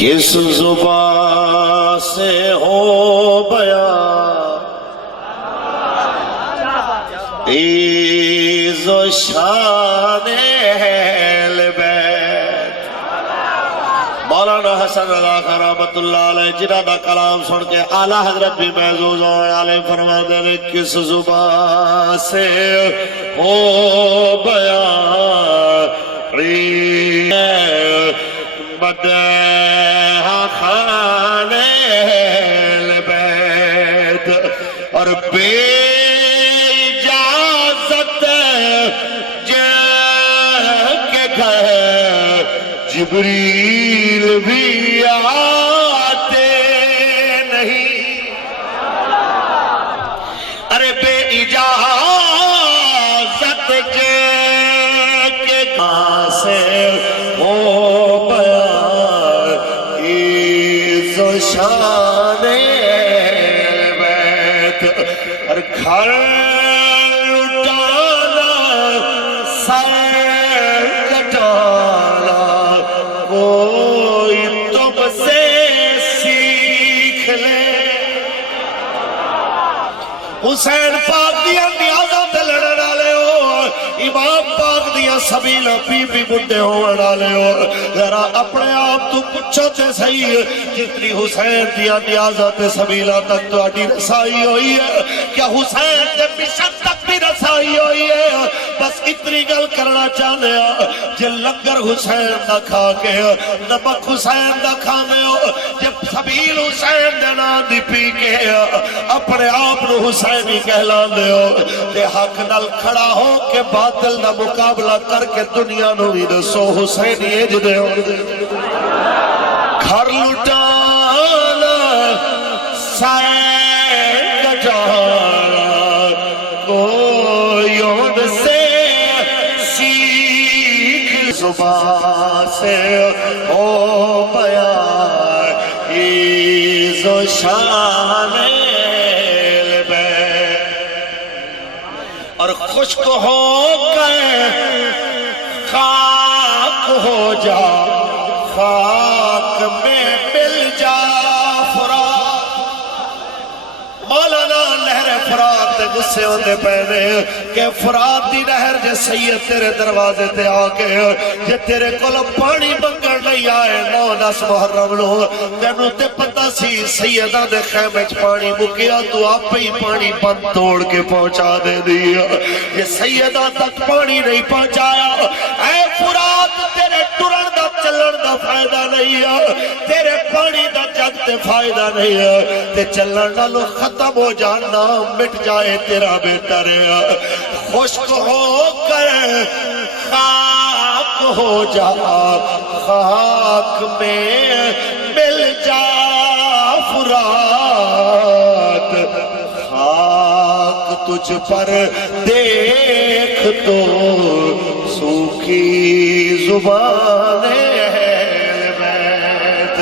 کس زبان سے ہو بیان عز و شان اہل بیت۔ مولانا حسن رضا خان رحمت اللہ علیہ جنہاں دا کلام سن کے اعلیٰ حضرت بھی محظوظ ہونے علیہ فرماتے ہیں کس زبان سے ہو بیان مدح خان اہل بیت اور بے اجازت کے گھر جبریل بھی آتے نہیں، ارے بے اجازت کے گھر سے ہو شان بیت اور گھر لٹانا سر کٹانا کوئی تم سے سیکھ لے۔ حسین پاک دیا نیازہ تے لڑن والے ہو، امام پاک دیا سبیلہ بی بی بڑھے ہونے والے ہو، ذرا اپنے آپ تو پوچھو تے صحیح جتنی حسین دیا نیازہ تے سبیلہ تک تو آڈی رسائی ہوئی ہے، کیا حسین تے مشن تک بھی رسائی ہوئی ہے؟ بس اتنی گل کرنا چاہنے ہو جے لنگر حسین دا کھا کے نمک حسین دا کھانے ہو، جب سبیل حسین دینا دی پی کے اپنے آپ نو حسینی کہلا دے ہو تے حق نل کھڑا ہو کے باطل دا مقابلہ کر کے دنیا نو بھی دسو حسینی اج دے ہو۔ گھر لٹانا سائن کٹانا کوئی ان سے سیکھ زبان سے ہو بیان عز و شان اہل بیت اور خشک ہو کر خاک ہو جا، خاک میں مل جا فرات۔ مولانا نہر فرات تے غصے ہوندے پہنے کہ فرات دی نہر جے سید تیرے دروازے تے آکے جے تیرے کول پانی منگن نہیں آئے 9-10 محرم نو تینوں تے پتہ سی سیدہ دے خیمے چ پانی مکیا تو آپ ہی پانی بند توڑ کے پہنچا دے دیا، یہ سیدہ تک پانی نہیں پہنچایا۔ اے فرات تیرے ٹرن دا چلن دا فائدہ نہیں ہے، تیرے پانی دا جگ تے فائدہ نہیں ہے، تے چلن نالو ختم ہو جانا مٹ جائے تیرا بہتر ہے۔ خشک ہو کر خاک ہو جا، خاک میں مل جا فرات۔ خاک تجھ پر دیکھ تو سوکھی زبان اہل بیت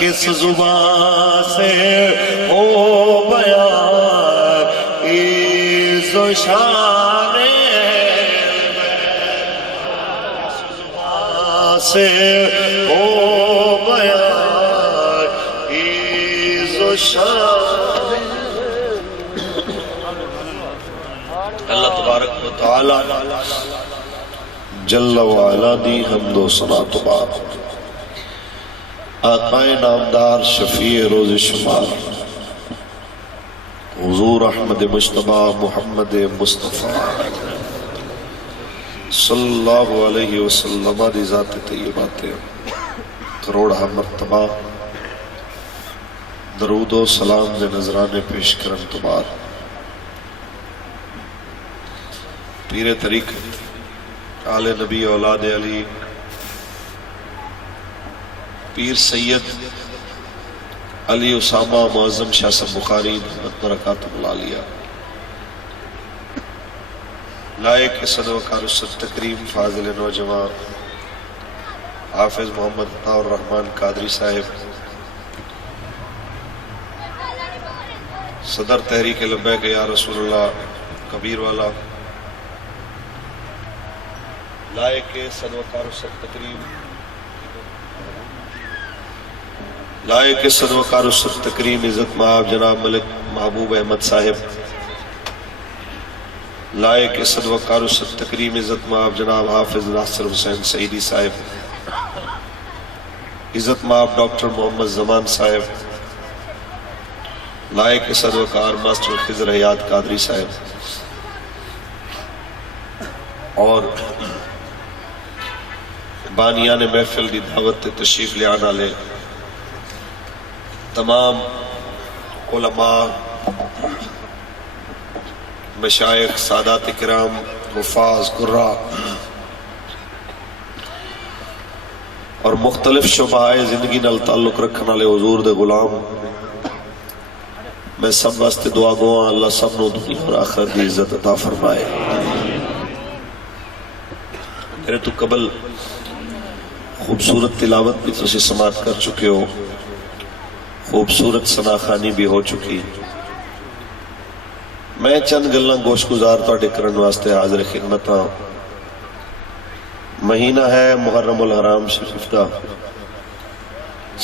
کس زبان سے ہو بیان عز و شان اہل بیت کس زبان سے ہو بیان عز و شان۔ اللہ تبارک و تعالی جل وعلا دی حمد و ثنا تو بعد آقائے نامدار شفیع روز شمار حضور احمد مجتبی محمد مصطفیٰ صلی اللہ علیہ وسلم دی ذات طیبات کروڑہ مرتبہ درود و سلام دے نظرانے پیش کرن تو بعد پیر طریق آل نبی اولاد علی پیر سید علی اسامہ معظم شاہ صاحب بخاری محمد برکات العالیہ لائق صد وقار الصد تکریم فاضل نوجوان حافظ محمد عطا الرحمن قادری صاحب صدر تحریک لبیک یا رسول اللہ کبیر والا لائق صد وقار الصد تکریم لائق صد وقار الصد تکریم عزت مآب جناب ملک محبوب احمد صاحب، لائق صد وقار الصد تکریم عزت مآب جناب حافظ ناصر حسین سعیدی صاحب، عزت مآب ڈاکٹر محمد زمان صاحب، لائق صد وقار ماسٹر خضر حیات قادری صاحب، اور بانیان محفل دی دعوت تشریف لے آنا لے تمام علماء، مشائخ، سادات کرام، حفاظ، قراء اور مختلف شعبہ زندگی نال تعلق رکھنے والے حضور دے غلام، میں سب واسطے دعا گواں اللہ سب نو دنیا اور آخرت دی عزت عطا فرمائے۔ میرے تو قبل خوبصورت تلاوت بھی تسی سماعت کر چکے ہو، خوبصورت ثناخانی بھی ہو چکی، میں چند گلاں گوش گزار تواڈے کرن واسطے حاضر خدمت ہاں۔ مہینہ ہے محرم الحرام شریف دا،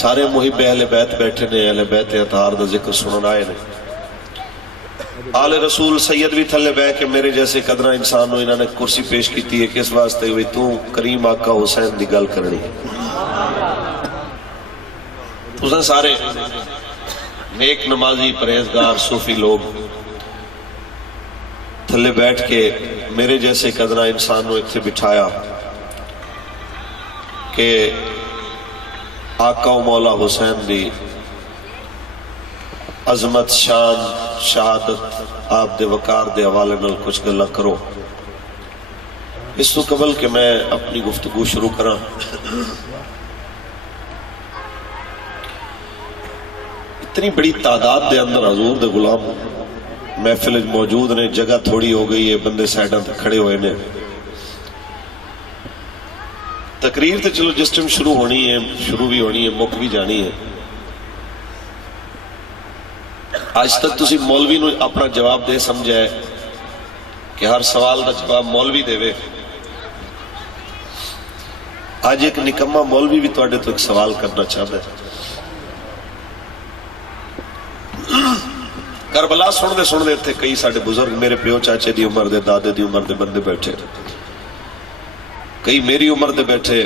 سارے محب اہل بیت بیٹھے نے، اہل بیت اطہار دا ذکر سنن آئے نے، آل رسول سید بھی تھلے بہ کے میرے جیسے قدرہ انسان ہو، انہوں نے کرسی پیش کیتی ہے کس واسطے ہوئی تو کریم آقا حسین دی گل کرنی ہے۔ اس سارے نیک نمازی پرہیزگار صوفی لوگ تھلے بیٹھ کے میرے جیسے قدرہ انسان ہو اتنے بٹھایا کہ آقا و مولا حسین دی عظمت، شان، شہادت، آپ دے وقار دے حوالے نال کچھ گلا کرو۔ اس تو قبل کہ میں اپنی گفتگو شروع کراں، اتنی بڑی تعداد دے اندر حضور دے غلام محفل موجود نے، جگہ تھوڑی ہو گئی ہے، بندے سائڈاں تے کھڑے ہوئے نے، تقریر تے چلو جس ٹائم شروع ہونی ہے، شروع بھی ہونی ہے، مک بھی جانی ہے۔ آج تک تسی مولوی نو اپنا جواب دے سمجھا ہے کہ ہر سوال دا جواب مولوی دے وے؟ آج ایک نکمہ مولوی بھی تواڈے تو ایک سوال کرنا چاہتا ہے۔ کربلا سن دے تھے کئی ساڑھے بزرگ، میرے پیو چاچے دی عمر دے، دادے دی عمر دے بندے بیٹھے، کئی میری عمر دے بیٹھے۔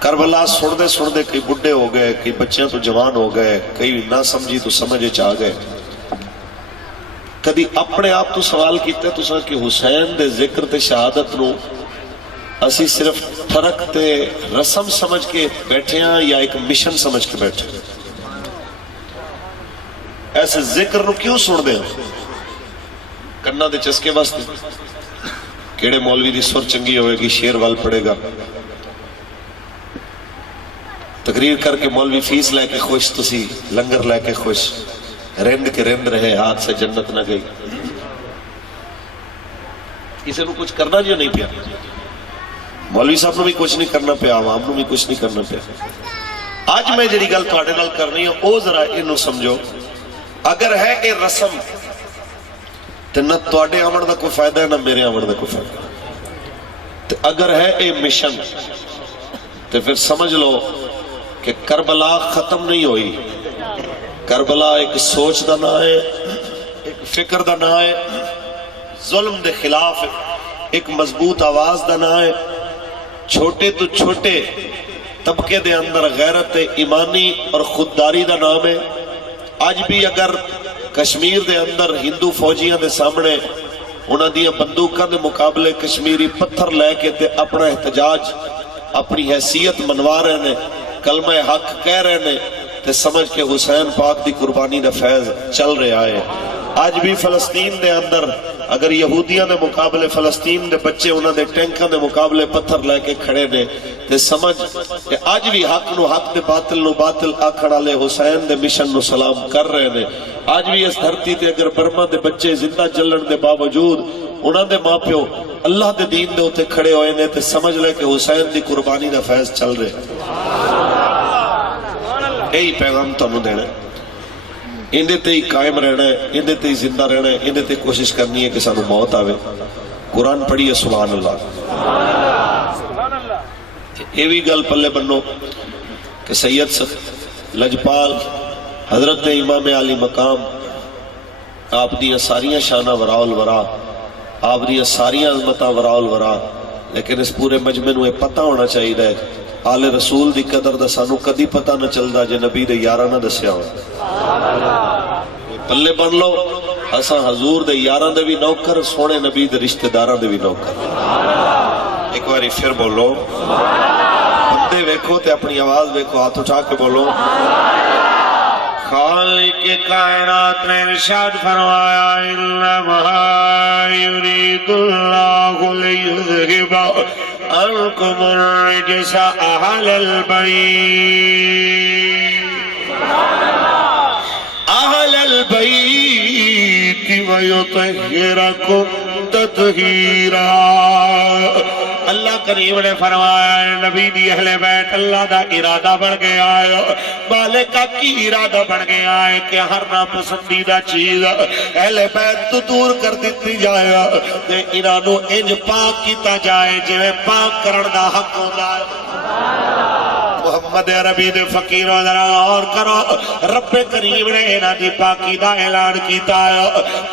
کربلا سن دے کئی بڑھے ہو گئے، کئی بچیاں تو جوان ہو گئے، کئی نہ سمجھی تو سمجھے چاہ گئے۔ کدی اپنے آپ تو سوال کیتے تو سا کہ حسین دے ذکر تے شہادت نو اسی صرف ٹھرک تے رسم سمجھ کے بیٹھے ہیں یا ایک مشن سمجھ کے بیٹھے ہیں؟ ایسے ذکر نو کیوں سن دے ہیں؟ کنا دے چسکے واسطے؟ کیڑے مولوی دی سر چنگی ہوئے گی شیر وال پڑے گا، تقریر کر کے مولوی فیس لے کے خوش، تسی لنگر لے کے خوش، رند کے رند رہے، ہاتھ سے جنت نہ گئی۔ اسے نو کچھ کرنا جو نہیں پیا، مولوی صاحب نو بھی کچھ نہیں کرنا پیا، عوام نو بھی کچھ نہیں کرنا پیا۔ آج میں جڑی گل تواڈے نال کرنی ہے او ذرا اینو سمجھو، اگر ہے اے رسم تے نہ تواڈے آمن دا کوئی فائدہ ہے نہ میرے آمن دا کوئی فائدہ، تے اگر ہے اے مشن تے پھر سمجھ لو کہ کربلا ختم نہیں ہوئی۔ کربلا ایک سوچ دا نہ ہے، ایک فکر دا نہ ہے، ظلم دے خلاف ایک مضبوط آواز دا نہ ہے، چھوٹے تو چھوٹے طبقے دے اندر غیرت ایمانی اور خودداری دا نام ہے۔ آج بھی اگر کشمیر دے اندر ہندو فوجیاں دے سامنے انہاں دیاں بندوقاں دے مقابلے کشمیری پتھر لے کے تے اپنا احتجاج، اپنی حیثیت منوا رہے نے، کلمہ حق کہہ رہے نے، تے سمجھ کے حسین پاک دی قربانی دا فیض چل رہا ہے۔ آج بھی فلسطین دے اندر اگر یہودیاں دے مقابلے فلسطین دے بچے انہاں دے ٹینکاں دے مقابلے پتھر لے کے کھڑے نے، تے سمجھ کہ آج بھی حق نو حق دے باطل نو باطل آکھن والے حسین دے مشن نو سلام کر رہے نے۔ آج بھی اس دھرتی تے اگر برما دے بچے زندہ جلن دے باوجود انہاں دے ماں پیو اللہ دے دین دے ہوتے کھڑے ہوئے نے، تے سمجھ لے کہ حسین دی قربانی دا فیض چل رہے۔ یہی پیغام تانوں دینا ہے، اندے تے ہی قائم رہنا ہے، اندے تے ہی زندہ رہنا ہے، اندے تے کوشش کرنی ہے کہ سانو موت آوے۔ قرآن پڑھیے سبحان اللہ۔ یہ بھی گل پلے بنو، کہ سید لجپال حضرت امام علی مقام آپ دیا ساریاں شانہ وراء الورا، آپ دیا ساریاں عظمتاں وراء الورا، لیکن اس پورے مجمع نو یہ پتہ ہونا چاہیے آل رسول دی قدر دا سانو کدی پتہ نہ چلدا جے نبی دے یاراں نہ دسیا ہو۔ پلے بن لو اساں حضور دے یاراں دے بھی نوکر، سونے نبی دے رشتہ داراں دے بھی نوکر۔ ایک باری پھر بولو، بندے ویکھو تے اپنی آواز ویکھو، ہاتھ اٹھا کے بولو۔ خالق کائنات نے ارشاد فرمایا انما یرید اللہ لیذہب عنکم الرجس اہل البیت ویطہرکم تطہیرا۔ اللہ کریم نے فرمایا نبی دی اہل بیت اللہ دا ارادہ بن گیا ہے، مالک کی ارادہ بن گیا ہے کہ ہر ناپسندیدہ چیز اہل بیت تو دور کر دیتی جائے، تے انہوں انج پاک کیتا جائے جویں پاک کرن دا حق ہوندا ہے۔ محمد عربی دے فقیروں ذرا اور کرو، رب کریم نے انہاں دی پاکی دا اعلان کیتا ہے۔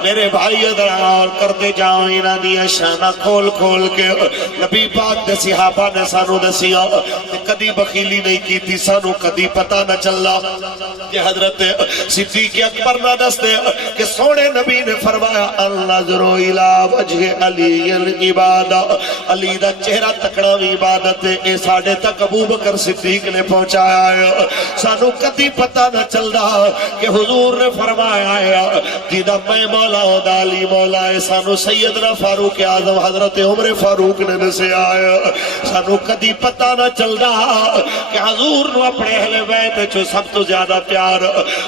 میرے بھائی ذرا اور کرتے جاؤ، انہاں دی شانہ کھول کھول کے نبی پاک دے صحابہ نے سانو دسیا، کدی بخیلی نہیں کی تھی، سانو کدی پتہ نہ چلا کہ حضرت صدیق اکبر نہ دستے کہ سونے نبی نے فرمایا النظر الی وجہ علی العبادہ، علی دا چہرہ تکنا بھی عبادت ہے۔ اے ساڑھے تک ابو بکر صدیق نے پہنچایا ہے، سانو کدی پتہ نہ چل رہا کہ حضور نے فرمایا ہے جیدہ میں مولا ہوں علی مولا ہے۔ سانو سیدنا فاروق اعظم حضرت عمر فاروق نے دسے آیا، سانو کدی پتہ نہ چل رہا کہ حضور نے اپنے اہل بیت جو سب تو زیادہ پیار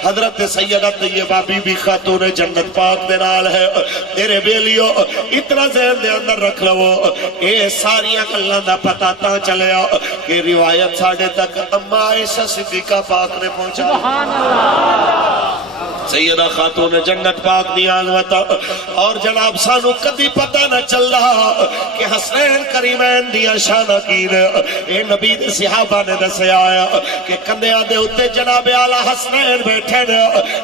حضرت سیدہ طیبہ بی بی خاتون جنت پاک دے نال ہے۔ میرے بیلیو اتنا ذہن دے اندر رکھ لو، اے ساریاں اللہ دا پتہ تا چلے کہ روایت ساڑھے تک اما عائشہ صدیقہ پاک نے پہنچا، سیدہ خاتون جنت پاک دی عظمت۔ اور جناب سانو کدی پتہ نہ چل رہا کہ حسین کریمین دیا شانہ کی اے نبی دے صحابہ نے دسیا آیا کہ کندیاں دے اتے جناب اعلیٰ حسین بیٹھے نے،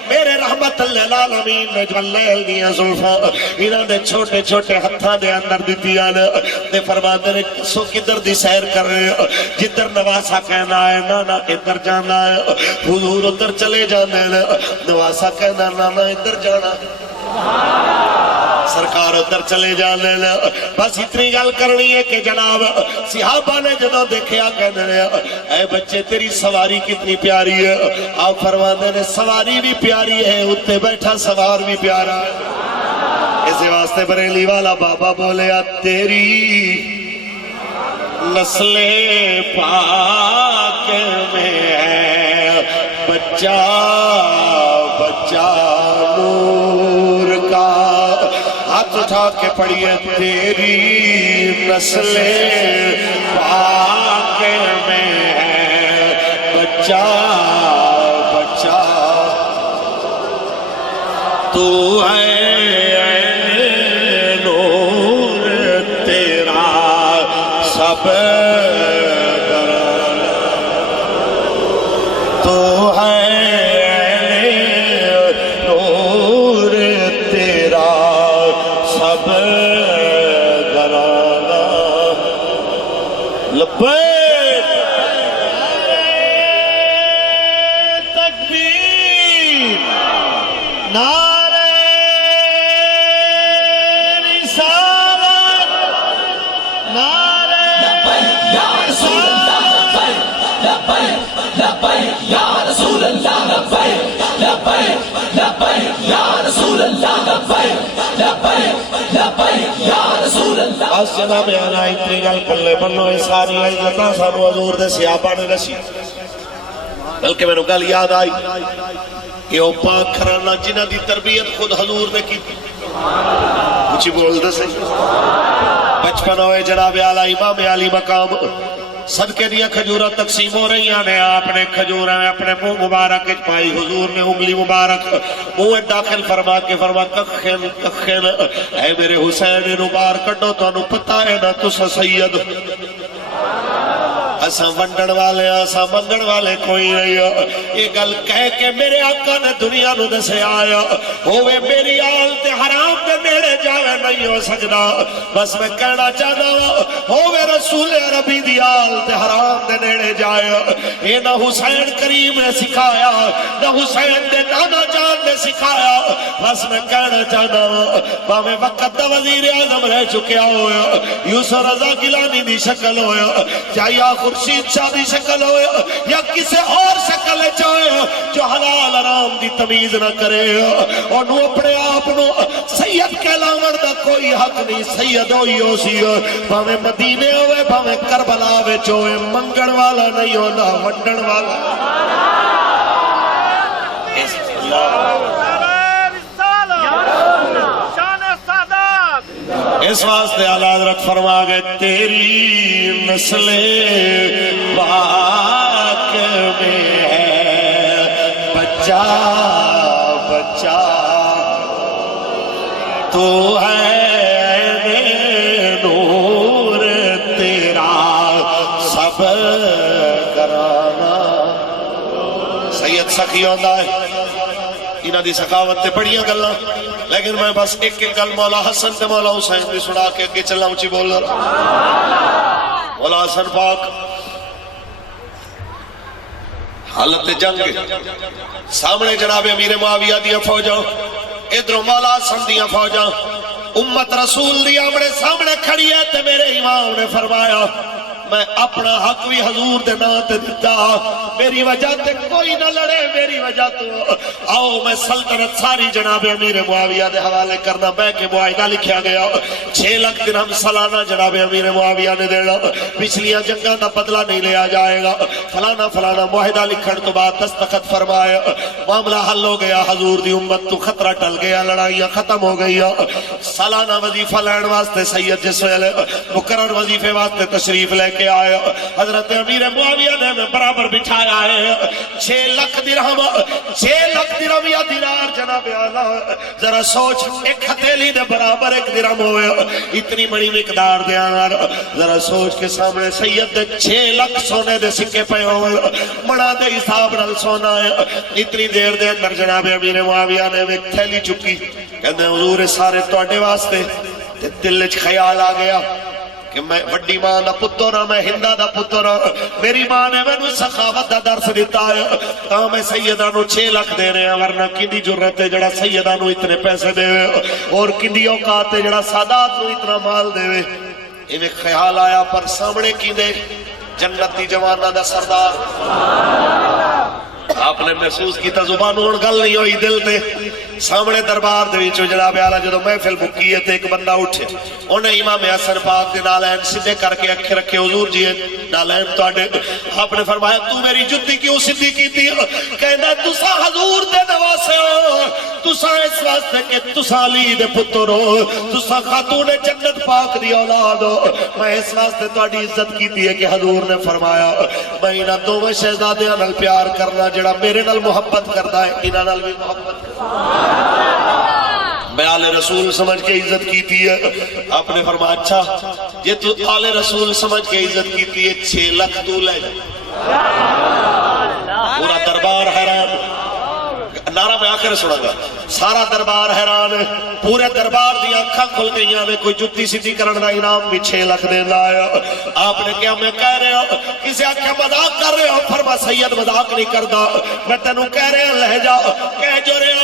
میرے رحمت للعالمین نے جو اللیل دیا زلفاں انہاں دے چھوٹے چھوٹے ہتھاں دے اندر دیتیا نے فرما دے سو کدھر دی سیر کر رہے جدھر نواسا کہنا ہے نانا ادھر جانا ہے، حضور ادھر چلے جانے نواسا کہنا نانا ادھر جانا، سرکار ادھر چلے جانے لے۔ بس اتنی گل کرنی ہے کہ جناب صحابہ نے جدوں دیکھیا کہنے لے اے بچے تیری سواری کتنی پیاری ہے، آپ فرماتے ہیں سواری بھی پیاری ہے، اتے بیٹھا سوار بھی پیارا ہے۔ اسی واسطے بریلی والا بابا بولے تیری نسل پاک میں ہے بچہ بچہ نور کا، ہاتھ اٹھا کے پڑھیے تیری نسل پاک میں ہے بچہ بچہ تو ہے نور تیرا سب تو ہے نور تیرا سب گرانا لبیک تکبیر نعرہ رسالت نعرہ یا رسول اللہ لبیک لبیک یا رسول اللہ لبیک لبیک لبیک یا رسول اللہ لبیک لبیک لبیک یا رسول اللہ۔ آج جناب آنا اتنی گل پلے بنو اے ساری عزتاں سانو حضور دے صحابہ نے دسی، بلکہ میں نے گل یاد آئی کہ او پاک گھرانہ جنہ دی تربیت خود حضور نے کی تھی، کچھ بول دے صحیح بچپن ہوئے جناب اعلیٰ امام علی مقام صدقے دیا کھجورہ تقسیم ہو رہی آنے آپ نے کھجورہ اپنے منہ مبارک پائی، حضور نے انگلی مبارک منہ داخل فرما کے فرما کخن کخن اے میرے حسین انو بار کٹو تو انو پتہ ہے نا تو سید اساں ونڈن والے اساں منگن والے کوئی نہیں. یہ گل کہہ کے میرے آقا نے دنیا نو دسیا آیا ہوئے میری آل تے حرام دے نیڑے جاوے نہیں ہو سکدا. بس میں کہنا چاہتا ہوں ہوئے رسول عربی دی آل تے حرام دے نیڑے جائے. یہ نہ حسین کریم نے سکھایا نہ حسین دے نانا جان نے سکھایا. بس میں کہنا چاہتا ہوں باویں وقت دا وزیر اعظم رہ چکیا ہویا یوسف رضا گیلانی دی شکل ہویا یا خورشید شاہ دی شکل ہویا یا کسی اور شکل چاہے جو حلال حرام دی تمیز نہ کرے اور نو اپنے آپ نو سید کہلاون دا کوئی حق نہیں. سید ہوئی ہو سی بھاویں مدینے ہوئے بھاویں کربلا وچ ہوئے منگن والا نہیں ہونا ونڈن والا. اس واسطے اعلیٰ حضرت فرما گئے تیری نسل پاک میں ہے بچہ بچہ تو ہے نور تیرا سب کرانا. سید سخی ہوندہ ہے انہاں دی سخاوت تے بڑیاں گلاں لیکن میں بس ایک گل مولا حسن تے مولا حسین بھی سنا کے اگے چلنا اونچی بول رہا. مولا حسن پاک حالت جنگ سامنے جناب امیر معاویہ دیا فوجاں ادھروں مولا حسن دیا فوجاں امت رسول دی آمڑے سامنے کھڑی ہے تے میرے امام نے فرمایا میں اپنا حق بھی حضور دے نا تے دیتا میری وجہ تے کوئی نہ لڑے میری وجہ تو آؤ میں سلطنت ساری جناب امیر معاویہ دے حوالے کرنا میں کہ معاہدہ لکھیا گیا 6 لاکھ درہم سالانہ جناب امیر معاویہ نے دینا پچھلیاں جنگاں دا بدلہ نہیں لیا جائے گا فلانا فلانا معاہدہ لکھن تو بعد دستخط فرمایا معاملہ حل ہو گیا. حضور دی امت تو خطرہ ٹل گیا لڑائیاں ختم ہو گئی. سالانہ وظیفہ لین واسطے سید جس ویلے مقرر وظیفے واسطے تشریف لے کے آیا حضرت امیر معاویہ نے میں برابر بٹھایا ہے 6 لاکھ درہم یا دینار جناب اعلیٰ ذرا سوچ ایک ہتھیلی دے برابر 1 درہم ہوئے اتنی بڑی مقدار دیانا ذرا سوچ کے سامنے سید دے 6 لاکھ سونے دے سکے پہ ہوئے مڑا دے حساب نال سونا ہے. اتنی دیر دے اندر جناب امیر معاویہ نے ایک تھیلی چکی کہتے ہیں حضور سارے تواڈے واسطے دل وچ خیال آ گیا کہ میں وڈی ماں دا پتر ہاں میں ہندا دا پتر ہاں میری ماں نے مینوں سخاوت دا درس دیتا ہے تاں میں سیداں نو 6 لاکھ دے رہے ہیں ورنہ کیندی جرت ہے جڑا سیداں نو اتنے پیسے دے اور کیندی اوقات ہے جڑا سادات نو اتنا مال دے ایویں خیال آیا پر سامنے کیندے جنت دی جواناں دا سردار آپ نے محسوس کیتا زبان اور گل نہیں ہوئی دل تے سامنے دربار دے وچوں جناب اعلیٰ جدوں محفل مکی ہے تے ایک بندہ اٹھے انہیں امام حسن پاک دے نالین سیدھے کر کے اکھے رکھے حضور جی نالین تواڈے آپ نے فرمایا تو میری جُتی کیوں سیدھی کیتی کہندا تساں حضور دے نواسے ہو تساں اس واسطے کہ تساں علی دے پتر ہو تساں خاتون جنت پاک دی اولاد ہو میں اس واسطے تواڈی عزت کیتی ہے کہ حضور نے فرمایا میں انہاں دوویں شہزادیاں نال پیار کرنا جڑا میرے نال محبت کردا ہے انہاں نال بھی محبت کردا میں آل رسول سمجھ کے عزت کیتی ہے. آپ نے فرمایا اچھا یہ تو آل رسول سمجھ کے عزت کیتی ہے 6 لاکھ تو لے جا. پورا دربار حیران نعرہ میں آخر سنا گا سارا دربار حیران پورے دربار دی آنکھاں کھل گئیاں نے کوئی جُتی سیدھی کرن دا انعام بھی 6 لاکھ دے لایا. آپ نے کیا میں کہہ رہے ہو کسی آنکھیں مذاق کر رہے ہو فرما سید مذاق نہیں کردا میں تینوں کہہ رہے ہیں لہ جا کہہ جو رہے ہو.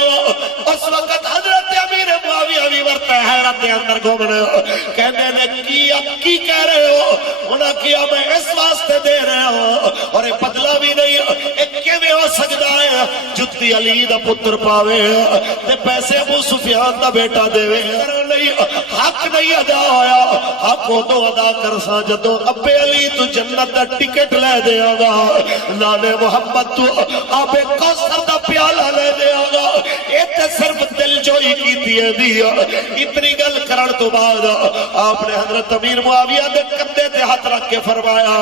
اس وقت حضرت امیر معاویہ بھی ورتا ہے حیرت دے اندر گھومنے کہنے نے کی کہہ رہے ہو انہاں کیا میں اس واسطے دے رہے ہو اور یہ بدلہ بھی نہیں ایک کیویں ہو سکتا ہے جُتی علی دا پتر پاوے تے پیسے ابو سفیان دا بیٹا دے حق نہیں ادا ہویا حق ادو ادا کرساں جدوں ابے علی تو جنت دا ٹکٹ لے دیا گا نانے محمد تو آبے کوثر دا پیالہ لے دیا گا ایتے صرف دل جوئی کی دیئے دیا. اتنی گل کرن تو بعد آپ نے حضرت امیر معاویہ دے کندھے تے ہاتھ رکھ کے فرمایا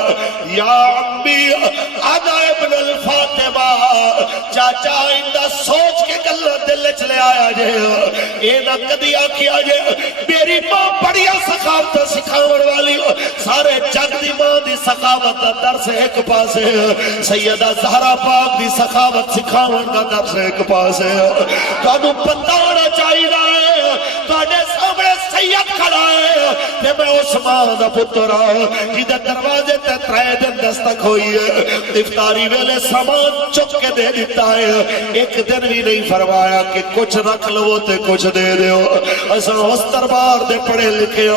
یا عمی انا ابن الفاطمہ چاچا اندہ سوچ کے گل دل چلے لے آیا جے اے نہ کدی آکھیا جے میری ماں بڑیا سخاوت سکھاون والی سارے جگ دی ماں دی سخاوت دا درس ایک پاسے سیدہ زہرا پاک دی سخاوت سکھاون دا درس ایک پاسے تانوں پتہ ہونا چاہیے تواڈے سامنے سید کھڑا ہے تے میں اس ماں دا پتر جدے دروازے تے ترے دن دستک ہوئی ہے افطاری ویلے سامان چک کے دے دیتا ہے ایک دن بھی نہیں فرمایا کہ کچھ رکھ لو تے کچھ دے دیو اساں اس دربار دے پڑھے لکھے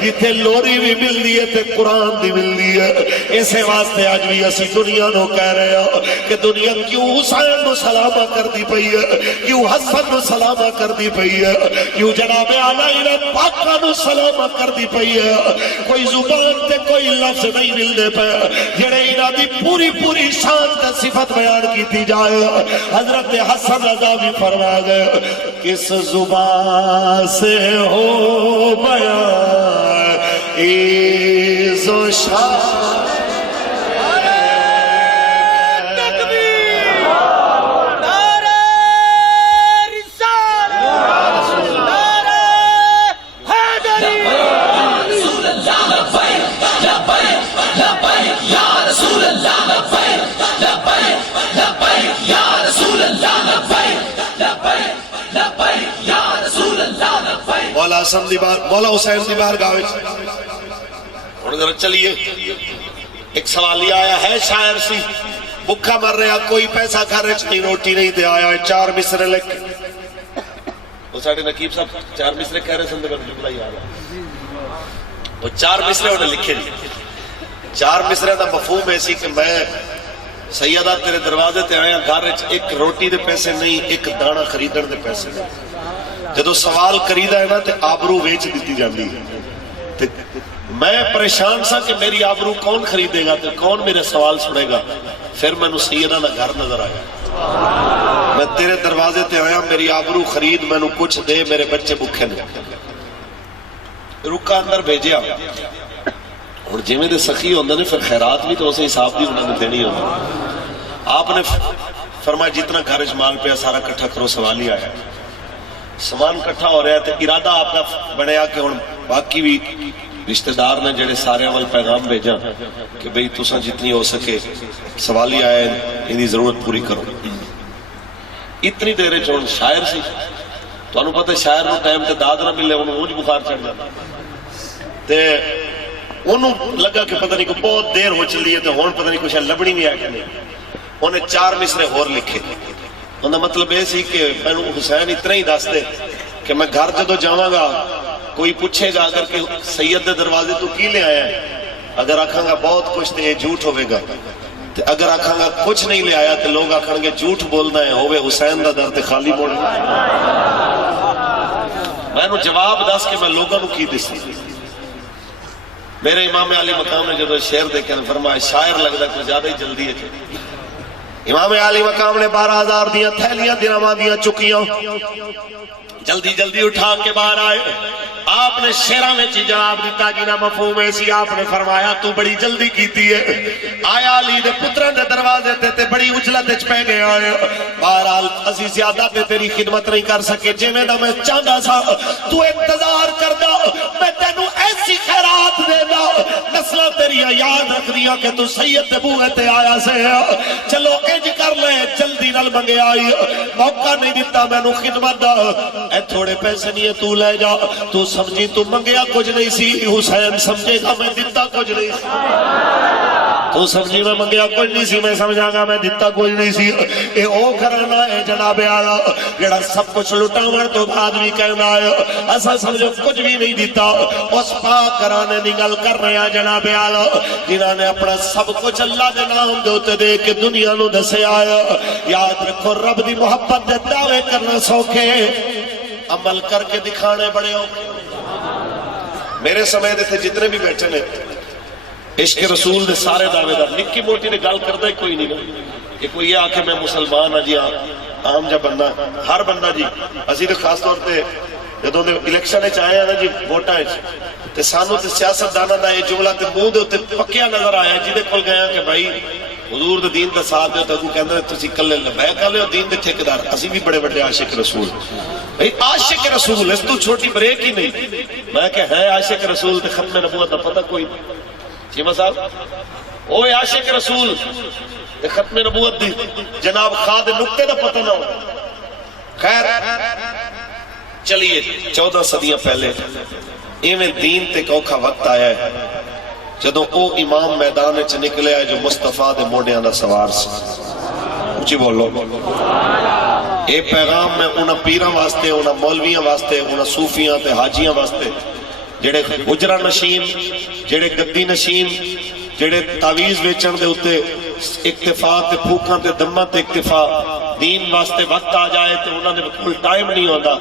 جتھے لوری بھی مل دی ہے تے قرآن دی مل دی ہے اسے واسطے آج بھی اسی دنیا نو کہہ رہے ہیں کہ دنیا کیوں حسین نو سلامہ کر دی پئی ہے کیوں حسن نو سلامہ کر دی پئی ہے کیوں جناب اعلی پاکاں نو سلامہ کر دی پئی ہے کوئی زبان تے کوئی لفظ نہیں مل دے پے جڑے انہاں دی پوری پوری شان تے صفت بیان کیتی جائے حضرت حسن رضا بھی فرما گئے کس زبان سے ہو بیان عز و شان مولا حسین دی بارگاہ وچ ہن ذرا چلیے ایک سوال یہ آیا ہے شاعر سی بھوکا مر رہا کوئی پیسہ گھر وچ نہیں روٹی نہیں تے آیا چار مصرے لکھ وہ ساڈے نقیب صاحب چار مصرے کہہ رہے سن تے جملہ یاد ہے وہ چار مصرے انہوں نے لکھے چار مصرے دا مفہوم ایسی کہ میں سیدہ تیرے دروازے تے آیا گھر وچ ایک روٹی دے پیسے نہیں ایک دانہ خریدن دے پیسے نہیں جدو سوال کریدا ہے نا تے آبرو ویچ دیتی جاندی ہے میں پریشان سا کہ میری آبرو کون خریدے گا تے کون میرے سوال سنے گا پھر میں نو سیدہ دا گھر نظر آیا میں تیرے دروازے تے آیا میری آبرو خرید میں نو کچھ دے میرے بچے بکھے نے رکا اندر بھیجیا اور جی میں دے سخی ہوندے نے پھر خیرات بھی تو اسے حساب بھی انہوں نے دینی ہوندی آپ نے فرمایا جتنا گھر مال پہ سارا کٹھا کرو سوال ہی آیا سامان کٹھا ہو رہا ہے تو ارادہ آپ کا بنیا کہ ہن باقی بھی رشتہ دار نے جڑے سارے عمل پیغام بھیجا کہ بھئی تساں جتنی ہو سکے سوالی آئے انہی ضرورت پوری کرو اتنی دیرے چون شاعر سی تو انہوں پتہ شاعر نو ٹائم تے داد نہ ملے انہوں موج بخار چڑھ جاتا تے انہوں لگا کہ پتہ نہیں کہ بہت دیر ہو چلی ہے تو ہون پتہ نہیں کچھ لبنی نہیں آئے کہ نہیں انہیں چار مصرے اور لکھے انہوں مطلب یہ سی کہ میں حسین اتنا ہی دس دے کہ میں گھر جدو جاواں گا کوئی پوچھے گا اگر کہ سید دے دروازے تو کی لے آیا ہے اگر آکھاں گا بہت کچھ تے یہ جھوٹ ہوئے گا اگر آکھاں گا کچھ نہیں لے آیا تو لوگ آکھاں گے جھوٹ بولنا ہے ہوئے حسین دا در تے خالی موڑ میں نو جواب دس کہ میں لوگوں نو کی دسی میرے امام علی مقام نے جدو شعر دیکھا فرمایا شاعر لگتا ہے کچھ زیادہ ہی جلدی ہے امام علی مقام نے 12,000 دیاں تھیلیاں درہماں دیاں چکیاں جلدی جلدی اٹھا کے باہر آئے آپ نے شیراں میں جواب دیتا جنہ مفہوم ایسی آپ نے فرمایا تو بڑی جلدی کیتی ہے آیا علی دے پتران دے دروازے تے بڑی اجلت اچ پہ گئے آئے بہرحال اسی زیادہ تے تیری خدمت نہیں کر سکے جے میں دا میں چاہتا سا تو انتظار کر دا میں تینوں ایسی خیرات دے دا نسلہ تیری یاد رکھ دیا کہ تو سید دے بوئے تے آیا سے چلو انج کر لے جلدی نل منگے آئی موقع نہیں دیتا میں نو خدمت دا اے تھوڑے پیسے نہیں ہے تو لے جا تو سمجھی تو منگیا کچھ نہیں سی حسین سمجھے گا میں دیتا کچھ نہیں سی تو سمجھی میں منگیا کچھ نہیں سی میں سمجھا گا میں دیتا کچھ نہیں سی اے او گھرانا ہے جناب آلا جڑا سب کچھ لٹاور تو بعد بھی کہنا ہے ایسا سمجھو کچھ بھی نہیں دیتا اس پاک گھرانے نگل کر رہے ہیں جناب آلا جنہاں نے اپنا سب کچھ اللہ دے نام دوتے دے کے دنیا نو دسے آیا یاد رکھو رب دی محبت دے دعوے کرنا سوکھے عمل کر کے دکھانے بڑے ہو میرے سمیت تھے جتنے بھی بیٹھے نے عشق رسول دے سارے دعوے دار نکی موٹی نے گل کرتا ہی کوئی نہیں کہ کوئی یہ آکے میں مسلمان ہاں جی عام جا بندہ ہر بندہ جی اسی تو خاص طور پہ جدوں دے الیکشن چاہے ہیں نا جی ووٹاں تے سانو تے سیاست دانا دا یہ جملہ تے منہ دے تے پکیا نظر آیا جی دے کول گیا کہ بھائی حضور دے دین دا ساتھ دے تو کہندے تسی کلے لبیک کر لو دین دے ٹھیکیدار اسی بھی بڑے بڑے عاشق رسول بھئی عاشق رسول اس تو چھوٹی بریک ہی نہیں میں کہ ہے عاشق رسول تے ختم نبوت دا پتہ کوئی چیمہ صاحب اوے عاشق رسول تے ختم نبوت دی جناب خاد نقطے دا پتہ نہ ہو خیر چلیے 14 صدیاں پہلے ایویں دین تے کوکھا وقت آیا ہے جدوں او امام میدان وچ نکلے جو مصطفیٰ دے موڈیاں دا سوار سی اونچی بولو اے پیغام میں انہاں پیراں واسطے انہاں مولویاں واسطے انہاں صوفیاں تے حاجیاں واسطے جڑے اجرا نشین جڑے گدی نشین جڑے تعویذ ویچن دے اوتے اکتفا تے پھوکاں تے دماں تے اکتفا دین واسطے وقت آ جائے تو انہوں نے کوئی ٹائم نہیں ہوتا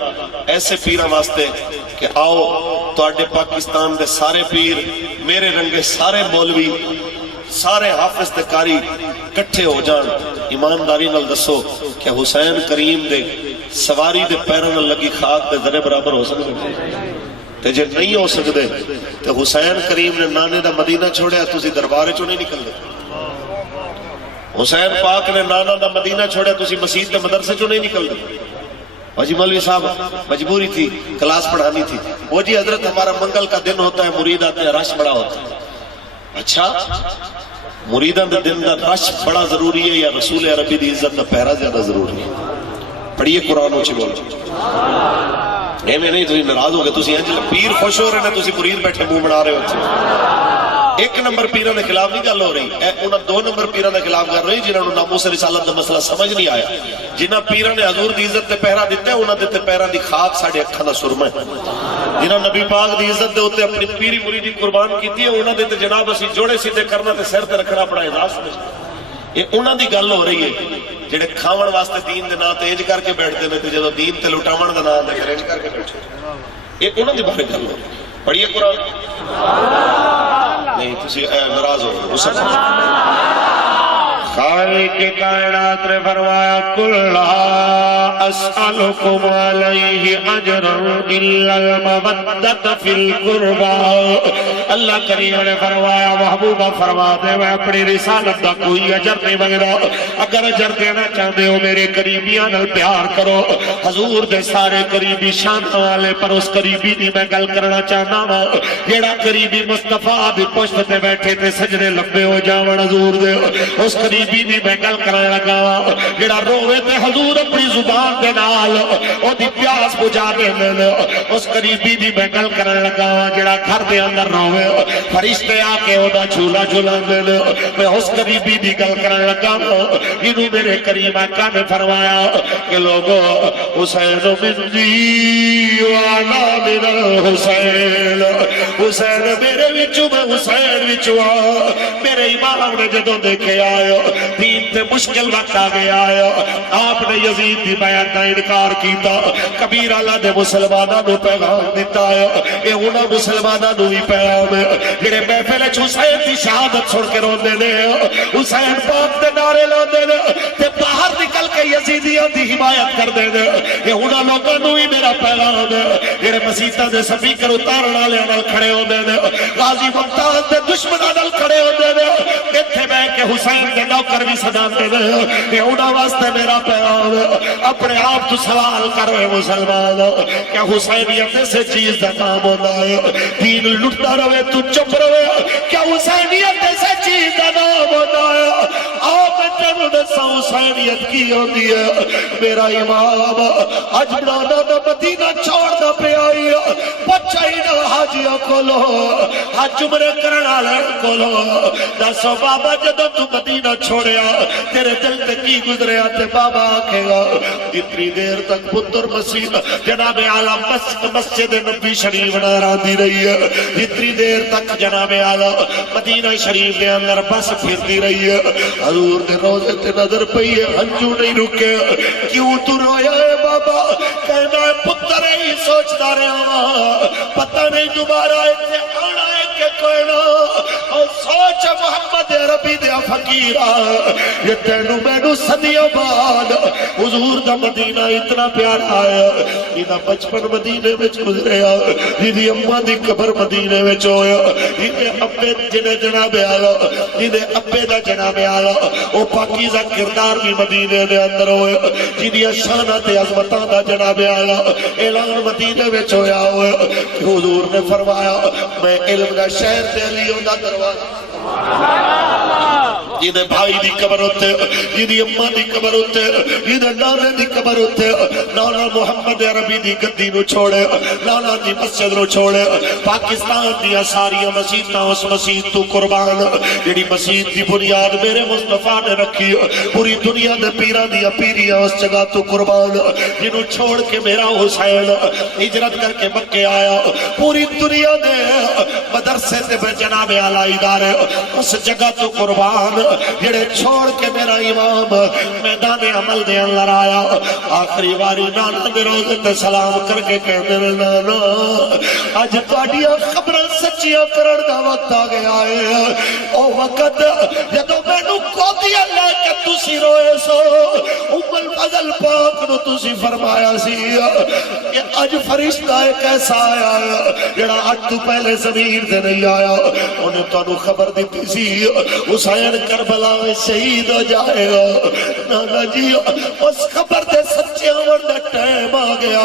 ایسے پیرہ واسطے کہ آؤ تو آڈے پاکستان دے سارے پیر میرے رنگے سارے مولوی سارے حافظ تے کاری کٹھے ہو جان ایمانداری نال دسو کہ حسین کریم دے سواری دے پیروں نال لگی خاک دے ذرے برابر ہو سکتے تے جے نہیں ہو سکتے تو حسین کریم نے نانے دا مدینہ چھوڑیا تسی دربارے چوں نہیں نکل دے حسین پاک نے نانا دا مدینہ چھوڑیا تسی مسجد دے مدرسے چوں نہیں نکل دے حاجی مولوی صاحب مجبوری تھی کلاس پڑھانی تھی وہ جی حضرت ہمارا منگل کا دن ہوتا ہے مرید آتے ہیں رش بڑا ہوتا ہے اچھا مریدان دے دن دا رش بڑا ضروری ہے یا رسول عربی دی عزت دا پہرا زیادہ ضروری ہے پڑھئے قرآن اچھی بول اے میں نہیں تھی ناراض ہو گئے تسی پیر خوش ہو رہے ہیں تسی مرید بیٹھے منہ بنا رہے ہو ایک نمبر پیروں کے خلاف نہیں گل ہو رہی انہاں 2 نمبر پیروں کے خلاف کر رہی جنہوں نے ناموس رسالت دا مسئلہ سمجھ نہیں آیا جنہاں پیروں نے حضور دی عزت تے پہرا دیتا ہے انہاں دیتے پہرا دی خاک ساڑھے اکھاں دا سرمہ ہے جنہاں نبی پاک دی عزت دے ہوتے اپنی پیری مریدی قربان کیتی ہے انہاں دیتے جناب اسی جوڑے سیدھے کرنا تے سر تے رکھنا اپنا اعزاز سمجھنا یہ انہاں دی گل ہو رہی ہے جڑے کھاون واسطے دین دے نام تے انج کر کے بیٹھتے ہیں تے جدوں دین تے لٹاون دا نام تے انج کر کے بیٹھے یہ انہاں دی بارے گل ہو رہی پڑھیے قرآن نہیں تسی ناراض ہو خالق کائنات نے فرمایا کل لا اسألکم علیہ اجرا الا المودۃ فی القربى اللہ کریم نے فرمایا محبوبہ فرما دے میں اپنی رسالت دا کوئی اجر نہیں منگدا اگر اجر دینا چاہتے ہو میرے قریبیاں نال پیار کرو حضور دے سارے قریبی شان والے پر اس قریبی دی میں گل کرنا چاہنا وا جیڑا قریبی مصطفیٰ دی پشت تے بیٹھے تے سجدے لمبے ہو جاون حضور دے اس قریبی دی میں گل کرنے لگا جڑا روے تے حضور اپنی زبان دے نال او دی پیاس بجھا دے اس قریبی دی میں گل کرنے لگا جڑا گھر دے اندر روے فرشتے آ کے او دا جھولا جھولا دے میں اس قریبی دی گل کرنے لگا انہوں میرے کریم آقا نے فرمایا کہ لوگو حسین منی وانا من الحسین حسین میرے وچوں میں حسین وچوں میرے امام نے جدوں دیکھے آئے دین تے مشکل وقت آ گیا ہے آپ نے یزید دی بیعت دا انکار کیتا کبیر اللہ دے مسلماناں نو پیغام دیتا ہے اے انہاں مسلماناں نو بھی پیغام ہے جڑے محفل وچ حسین دی شہادت سن کے روندے نے حسین پاک دے نعرے لاندے نے تے باہر نکل کے یزیدیاں دی حمایت کردے نے اے انہاں لوکاں نو بھی میرا پیغام ہے جڑے مسیتاں دے سپیکر اتارن والے نال کھڑے ہوندے نے غازی ممتاز دے دشمناں نال کھڑے ہوندے نے ایتھے بیٹھ کے حسین دے نوکر بھی صداتے نے کہ انہاں واسطے میرا پیغام اپنے آپ تو سوال کرو مسلمان کہ حسینیت سے چیز دا کام ہوتا ہے دین لٹتا رہے تو چپ رہے کیا حسینیت سے چیز دا نام ہوتا ہے آپ جب دسا حسینیت کی ہوتی ہے میرا امام اج بنانا دا مدینہ چھوڑ دا پہ آئی بچہ ہی نہ حاجیوں کو لو حج عمرے کرنا لڑ کو لو دسو بابا جدو تو مدینہ چھوڑیا تیرے دل تے کی گزریا تے بابا آکھے گا اتنی دیر تک پتر مسیح جناب اعلیٰ مسجد نبی شریف نارا دی رہی ہے اتنی دیر تک جناب اعلیٰ مدینہ شریف دے اندر بس پھر دی رہی ہے حضور دے روزے تے نظر پئی ہے ہنجو نہیں رکے کیوں تو رویا ہے بابا کہنا ہے پتر ہی سوچتا رہا پتہ نہیں دوبارہ اتنے آنا ہے کہ کوئی نہ اور چا محمد عربی دیا فقیرہ یہ تینو مینو صدیوں بعد حضور دا مدینہ اتنا پیارا ہے یہ بچپن مدینے میں گزرے یہ اماں دی قبر مدینے میں ہویا یہ ابے جنہیں جناب آلا یہ ابے دا جناب آلا وہ پاکیزہ کردار بھی مدینے دے اندر ہویا جنہیں شانت عظمتان دا جناب آلا اعلان مدینے میں ہویا ہویا حضور نے فرمایا میں علم دا شہر تے علیوں دا دروازہ جنہیں بھائی دی قبر ہوتے جنہیں اماں دی قبر ہوتے جنہیں نانے دی قبر ہوتے نانا محمد عربی دی گدی نو چھوڑے نانا دی مسجد نو چھوڑے پاکستان دیا ساری مسیحتاں اس مسیح تو قربان جڑی مسیح دی بنیاد میرے مصطفیٰ نے رکھی پوری دنیا دے پیران دیا پیریاں اس جگہ تو قربان جنہوں چھوڑ کے میرا حسین ہجرت کر کے مکے آیا پوری دنیا دے مدرسے تے بے جناب اعلی ادارے اس جگہ تو قربان جڑے چھوڑ کے میرا امام میدان عمل دے اندر آیا آخری باری نانا دے روزے تے سلام کر کے کہنے نانا آج تواڈیاں خبراں سچیاں کرن دا وقت آ گیا ہے او وقت جدوں مینوں کودیاں لے کے تسی روئے سو ام الفضل پاک نو تسی فرمایا سی کہ اج فرشتہ ایک ایسا آیا جڑا اج تو پہلے زمین تے نہیں آیا انہیں تو خبر دیتی سی حسین کربلا میں شہید ہو جائے گا نانا جی اس خبر دے سچے عمر دے ٹائم آ گیا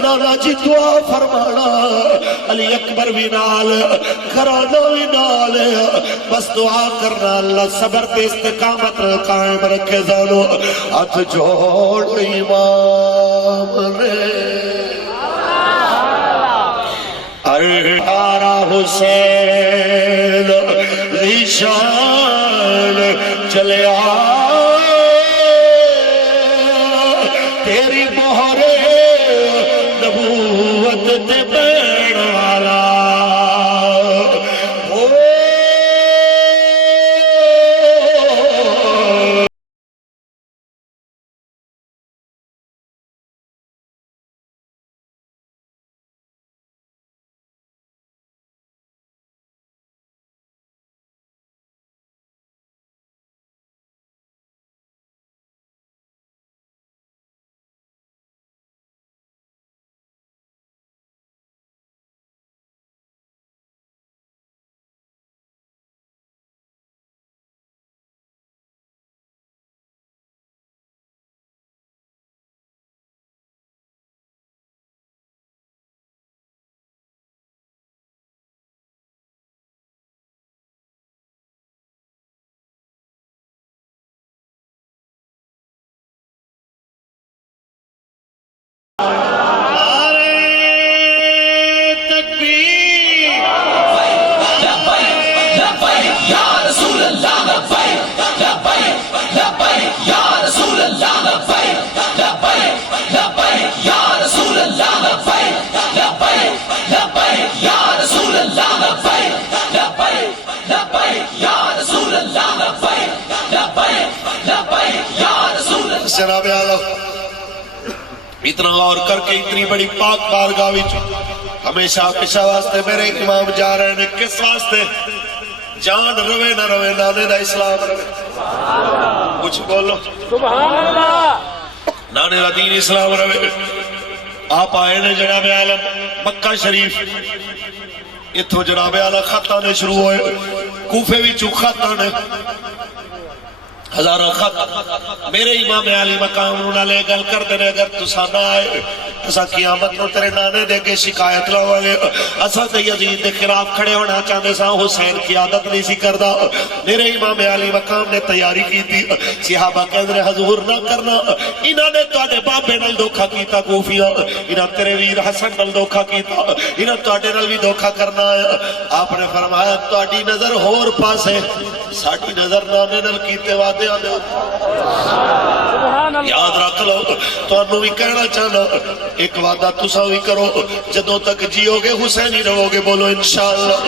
نانا جی دعا فرمانا علی اکبر بھی نال کرانا بھی نال بس دعا کرنا اللہ صبر تے استقامت قائم رکھے زانو ہاتھ جوڑ امام نے ارہارا حسین ریشان چلے تیری مہر نبوت تے بین والا جناب اعلیٰ اتنا غور کر کے اتنی بڑی پاک بارگاہ وچ ہمیشہ ہمیشہ واسطے میرے امام جا رہے ہیں کس واسطے جان روے نہ روے نانے دا اسلام روے کچھ بولو سبحان اللہ نانے دا دین اسلام روے آپ آئے نے جناب اعلیٰ مکہ شریف اتھو جناب اعلیٰ خطہ نے شروع ہوئے کوفے بھی چو خطہ نے ہزارہ خط میرے امام علی مقام انہوں نے گل کر دینے اگر تسا نہ آئے تسا قیامت نو تیرے نانے دے کے شکایت لاؤ گے اسا تے یزید دے خلاف کھڑے ہونا چاہتے سا حسین کی عادت نہیں سی کردہ میرے امام علی مقام نے تیاری کی تھی صحابہ کہنے حضور نہ کرنا انہوں نے تواڈے بابے نال دھوکھا کیتا کوفیاں انہوں تیرے ویر حسن نال دھوکھا کیتا انہوں تواڈے نال بھی دھوکھا کرنا ہے آپ نے فرمایا تواڈی نظر ہور پاس ہے ساڈی نظر نانے نال کیتے وعدے یاد رکھ لو تو بھی کہنا چاہنا ایک وعدہ تسا بھی کرو جدوں تک جیو گے حسینی رہو گے بولو انشاءاللہ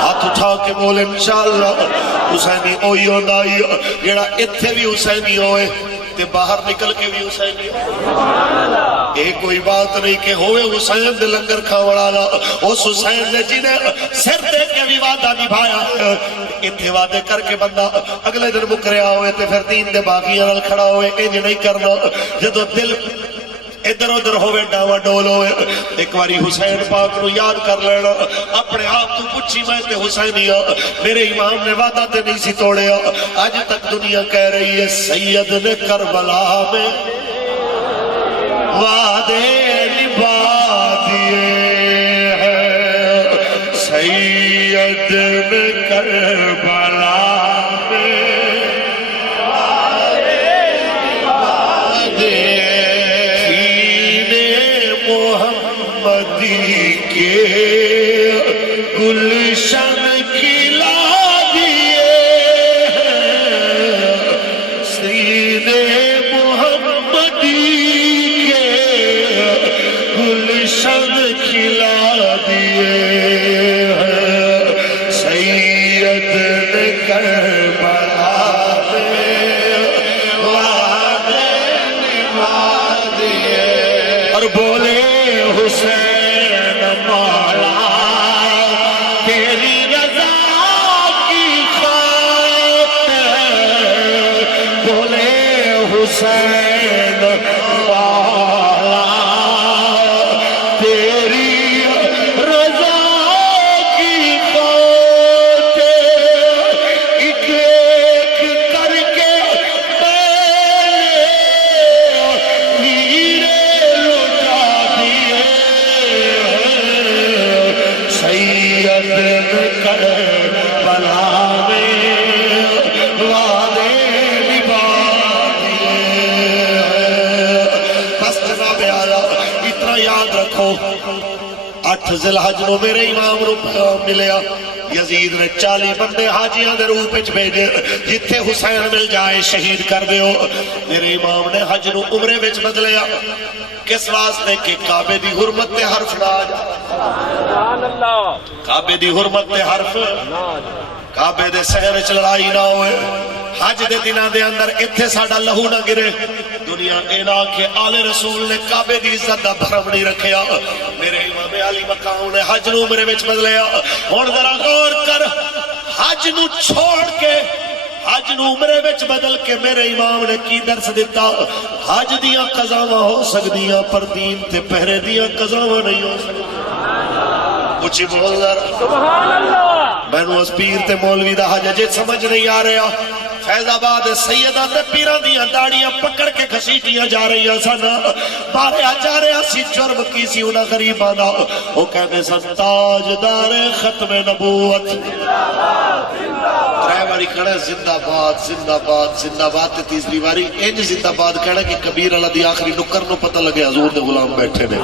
ہاتھ اٹھا کے بولو انشاءاللہ حسینی اوئی ہوندا جیڑا ایتھے بھی حسینی ہوئے تے باہر نکل کے بھی حسین یہ کوئی بات نہیں کہ ہوئے حسین دے لنگر کھاوڑ والا اس حسین نے جنہیں سر دے کے بھی وعدہ نبھایا اتنے وعدے کر کے بندہ اگلے دن مکریا ہوئے تے پھر دین دے باغیاں نال کھڑا ہوئے انج نہیں کرنا جدو دل ادھر ادھر ہوئے ڈاوا ڈول ہوئے ایک باری حسین پاک نو یاد کر لینا اپنے آپ تو پوچھی میں تے حسینیا میرے امام نے وعدہ تے نہیں سی توڑیا آج تک دنیا کہہ رہی ہے سید نے کربلا میں وعدے نبھا دیے ہیں سید نے کربلا گلشن کھلا دیے سینے محمدی کے گلشن کھلا دیے سید نے کربلا میں وعدے نبھا دیے اور بولے حسین مولا تیری رضا کی خاطر بولے حسین مولا تیری رضا کی خاطر ایک ایک کر کے میرے لٹا دیے سید کربلا میں وعدے نبھا دیے بس جناب اعلیٰ اتنا یاد رکھو 8 ذی الحج نو میرے امام نو ملیا یزید نے 40 بندے حاجیاں دے روپ وچ بھیجے جتھے حسین مل جائے شہید کر دیو میرے امام نے حج نو عمرے وچ بدلیا کس واسطے کہ کعبے دی حرمت تے حرف نہ آ جائے کعبے دی حرمت تے حرف کعبے دے سہر وچ لڑائی نہ ہوئے حج دے دناں دے اندر ایتھے ساڈا لہو نہ گرے دنیا اے نہ کہ آل رسول نے کعبے دی عزت دا بھرم نہیں رکھیا میرے امام علی مقام نے حج نو عمرے وچ بدلیا ہن ذرا غور کر حج نو چھوڑ کے حج نو عمرے وچ بدل کے میرے امام نے کی درس دیتا حج دیاں قضاواں ہو سکدیاں پر دین تے پہرے دیاں قضاواں نہیں ہو سکدیاں اچھی بول سبحان اللہ مینوں اس پیر تے مولوی دا حج اجے سمجھ نہیں آ رہا فیض آباد سیدہ تے پیراں دیاں داڑیاں پکڑ کے گھسیٹیاں جا رہی سن باریا جا رہا سی جرم کی سی انہاں غریباں دا او کہندے سن تاجدار ختم نبوت ترے باری کہنا زندہ باد زندہ باد زندہ باد تے تیسری باری انج زندہ باد کہنا کہ کبیر اللہ دی آخری نکر نو پتہ لگے حضور دے غلام بیٹھے نے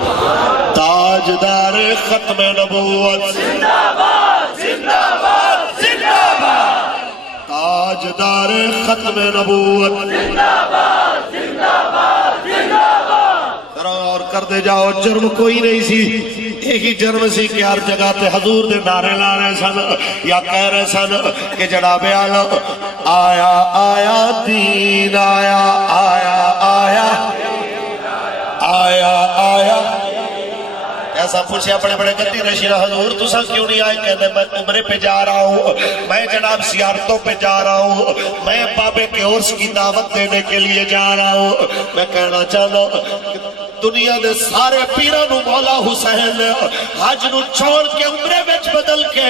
تاجدار ختم نبوت زندہ باد زندہ باد زندہ باد تاجدار ختم نبوت زندہ باد زندہ باد زندہ باد ذرا اور کر دے جاؤ جرم کوئی نہیں سی ایک ہی جرم سی کہ ہر جگہ تے حضور دے نعرے لا رہے سن یا کہہ رہے سن کہ جناب اعلیٰ آیا آیا دین آیا آیا آیا آیا آیا ایسا پوچھے اپنے بڑے گدی نشین حضور تسا کیوں نہیں آئے کہنے میں عمرے پہ جا رہا ہوں میں جناب زیارتوں پہ جا رہا ہوں میں بابے کے عرس کی دعوت دینے کے لیے جا رہا ہوں میں کہنا چاہتا دنیا دے سارے پیرانو مولا حسین نے حج نو چھوڑ کے عمرے وچ بدل کے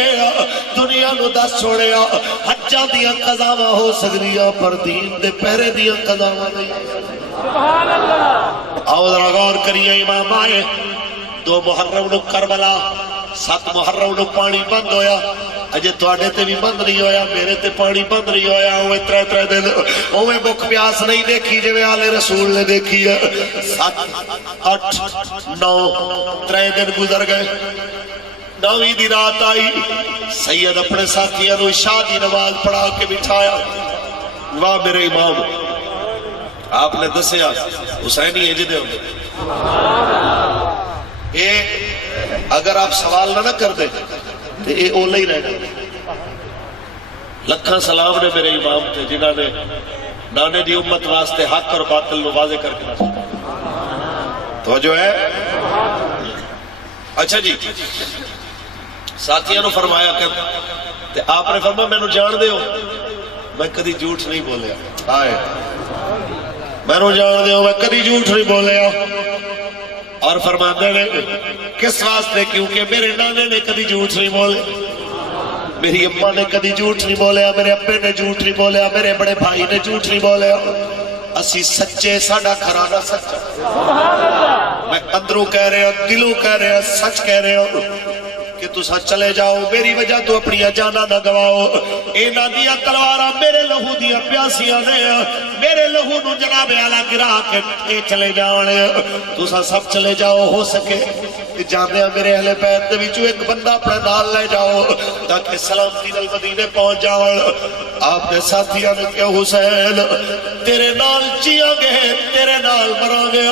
دنیا نو دس چھوڑیا حجاں دیاں قضاواں ہو سکدیاں پر دین دے پہرے دیاں قضاواں نہیں سبحان اللہ آؤ ذرا غور کریے امام آئے 2 محرم نو کربلا 7 محرم نو پانی بند ہویا اجے تواڈے تے بھی بند نہیں ہویا میرے تے پانی بند نہیں ہویا اوے 3 دن اوے بھوک پیاس نہیں دیکھی جویں آل رسول نے دیکھی ہے 7 8 9 3 دن گزر گئے 9ویں دی رات آئی سید اپنے ساتھیاں نو عشاء دی نماز پڑھا کے بٹھایا واہ میرے امام آپ نے دسیا حسینی اجدے ہوں اگر آپ سوال نہ کر دیں تو یہ اولا ہی رہ گا لکھاں سلام نے میرے امام تھے جنہاں نے نانے دی امت واسطے حق اور باطل نو واضح کر کے دسو تو جو ہے اچھا جی ساتھیاں نو فرمایا کر تے آپ نے فرمایا میں نو جان دے ہو میں کدی جھوٹ نہیں بولیا آئے میں نو جان دے ہو میں کدی جھوٹ نہیں بولیا اور فرماتے نے کس واسطے کیونکہ میرے نانے نے کدی جھوٹ نہیں بولے میری اماں نے کدی جھوٹ نہیں بولیا میرے ابے نے جھوٹ نہیں بولیا میرے بڑے بھائی نے جھوٹ نہیں بولیا اسی سچے ساڈا گھرانہ سچا میں اندروں کہہ رہے ہوں دلوں کہہ رہے ہوں سچ کہہ رہے ہوں کہ تسا چلے جاؤ میری وجہ تو اپنی جانا نہ گواؤ اینا دیا تلوارا میرے لہو دیا پیاسیاں نے میرے لہو نو جناب اعلیٰ گرا کے اے چلے جاؤنے تسا سب چلے جاؤ ہو سکے جاندے میرے اہل بیت دے وچوں ایک بندہ اپنے نال لے جاؤ تاکہ سلامتی نال مدینے پہنچ جاؤ آپ نے ساتھیاں نے کہا حسین تیرے نال جیاں گے تیرے نال مراں گے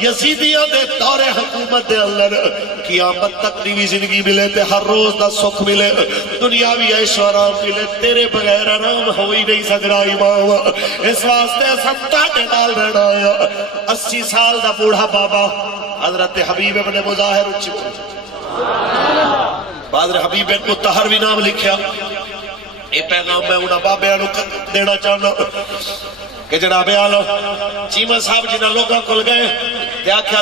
یزیدیاں دے دور حکومت دے اندر قیامت تک دی زندگی ملے تے ہر روز دا سکھ ملے دنیاوی عیش و آرام ملے تیرے بغیر آرام ہو ہی نہیں سکتا امام اس واسطے سب تاکے نال رہنا ہے 80 سال دا بوڑھا بابا حضرت حبیب ابن مظاہر اچھی حضرت حبیب ابن مطہر بھی نام لکھیا اے پیغام میں انہاں بابیاں نو دینا چاہنا کہ جناب آلو چیمہ صاحب جنہاں لوگاں کل گئے تے آکھیا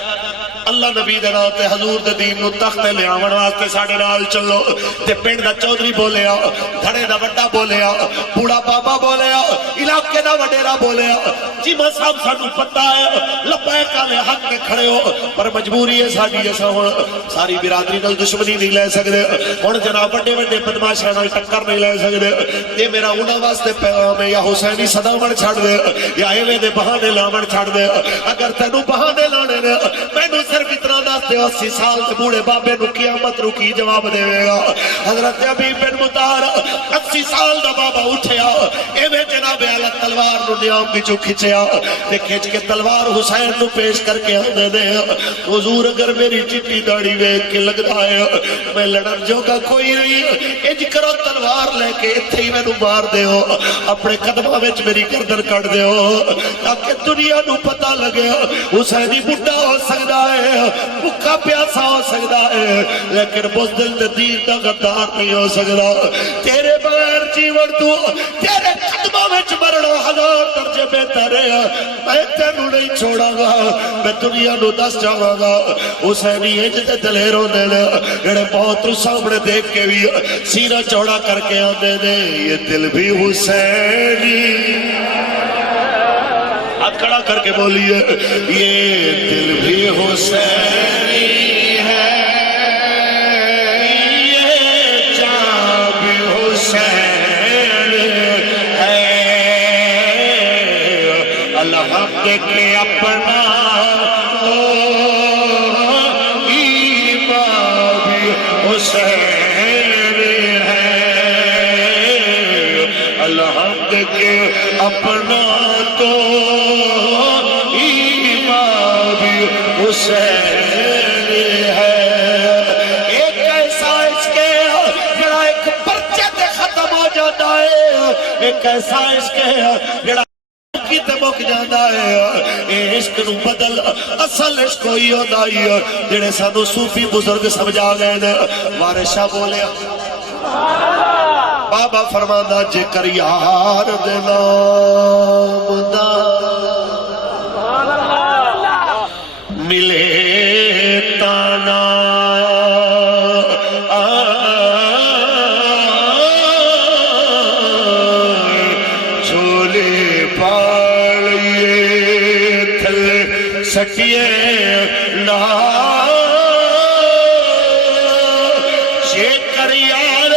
اللہ نبی دے نال تے حضور دے دین نو تخت لے آون واسطے ساڈے نال چلو تے پنڈ دا چودھری بولیا دھڑے دا وڈا بولیا بوڑھا بابا بولیا علاقے دا وڈیرا بولیا چیمہ صاحب سانو پتہ ہے لبیک والے حق تے کھڑے ہو پر مجبوری ہے ساڈی اساں ہن ساری برادری نال دشمنی نہیں لے سکدے ہن جناب وڈے وڈے بدماشاں نال ٹکر نہیں لے سکدے یہ میرا انہاں واسطے پیغام ہے یا حسینی صداون چھڑ دے یا ایویں دے بہانے لاون چھڑ دے اگر تینوں بہانے لانے نے مینوں صرف اتنا دستے 80 سال کے بوڑھے بابے نو قیامت رو کی جواب دے گا حضرت حبیب بن مطہر 80 سال دا بابا اٹھیا ایویں جناب اعلی تلوار نو نیام وچوں کھچیا تے کھچ کے تلوار حسین نو پیش کر کے آندے نے حضور اگر میری چٹی داڑھی ویکھ کے لگدا ہے میں لڑن جوگا کوئی نہیں انج کرو تلوار لے کے ایتھے ہی مینوں مار دیو اپنے قدماں وچ میری گردن کٹ دیو تاکہ دنیا نو پتہ لگے حسینی بڈھا ہو سکدا ہے بھکا پیاسا ہو سکتا ہے لیکن بزدل دے دین دا غدار نہیں ہو سکتا تیرے بغیر جیون تو تیرے قدمہ وچ مرنا 1000 درجے بہتر ہے میں تینوں نہیں چھوڑا گا میں دنیا نو دس جاواں گا حسینی انج تے دلیر ہوندے نے جڑے موت نو سامنے دیکھ کے بھی سینہ چوڑا کر کے آندے نے یہ دل بھی حسینی ہاتھ کھڑا کر کے بولیے یہ دل بھی حسینی ہے یہ جان بھی حسین ہے الحمد کے اپنا ایمان بھی حسین ہے الحمد کے اپنا تو حسین ہے ایک ایسا عشق ہے جڑا ایک پرچے تے ختم ہو جاتا ہے ایک ایسا عشق ہے جڑا تے مک جاتا ہے اے عشق نو بدل اصل عشق ہوئی ہوتا ہے جڑے سانو صوفی بزرگ سمجھا گئے نے وارث شاہ بولے بابا فرماندا جے کر یار دے نام دا ملے تانا جھولے پالیے تھلے سٹیے نا شیکر یار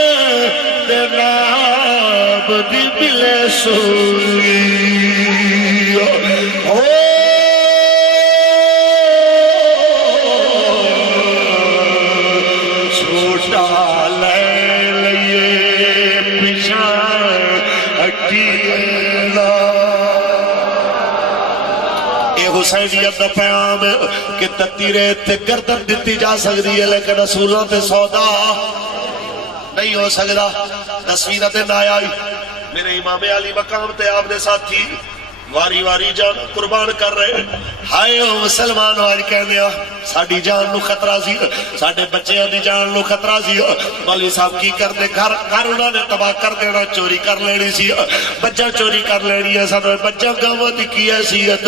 دے نام دی ملے سوئی حسینیت دا پیام کہ تتی ریت تے گردن دیتی جا سکتی ہے لیکن رسولوں تے سودا نہیں ہو سکتا تصویرہ تے نہ آئی میرے امام علی مقام تے آپ دے ساتھی واری واری جان قربان کر رہے ہائے او مسلمان آج کہنے ساڑی جان نو خطرہ سی ساڑے بچے دی جان نو خطرہ سی مولوی صاحب کی کر دے گھر انہوں نے تباہ کر دینا چوری کر لینی سی بچہ چوری کر لینی ہے سانو بچہ گاوہ دی کی حیثیت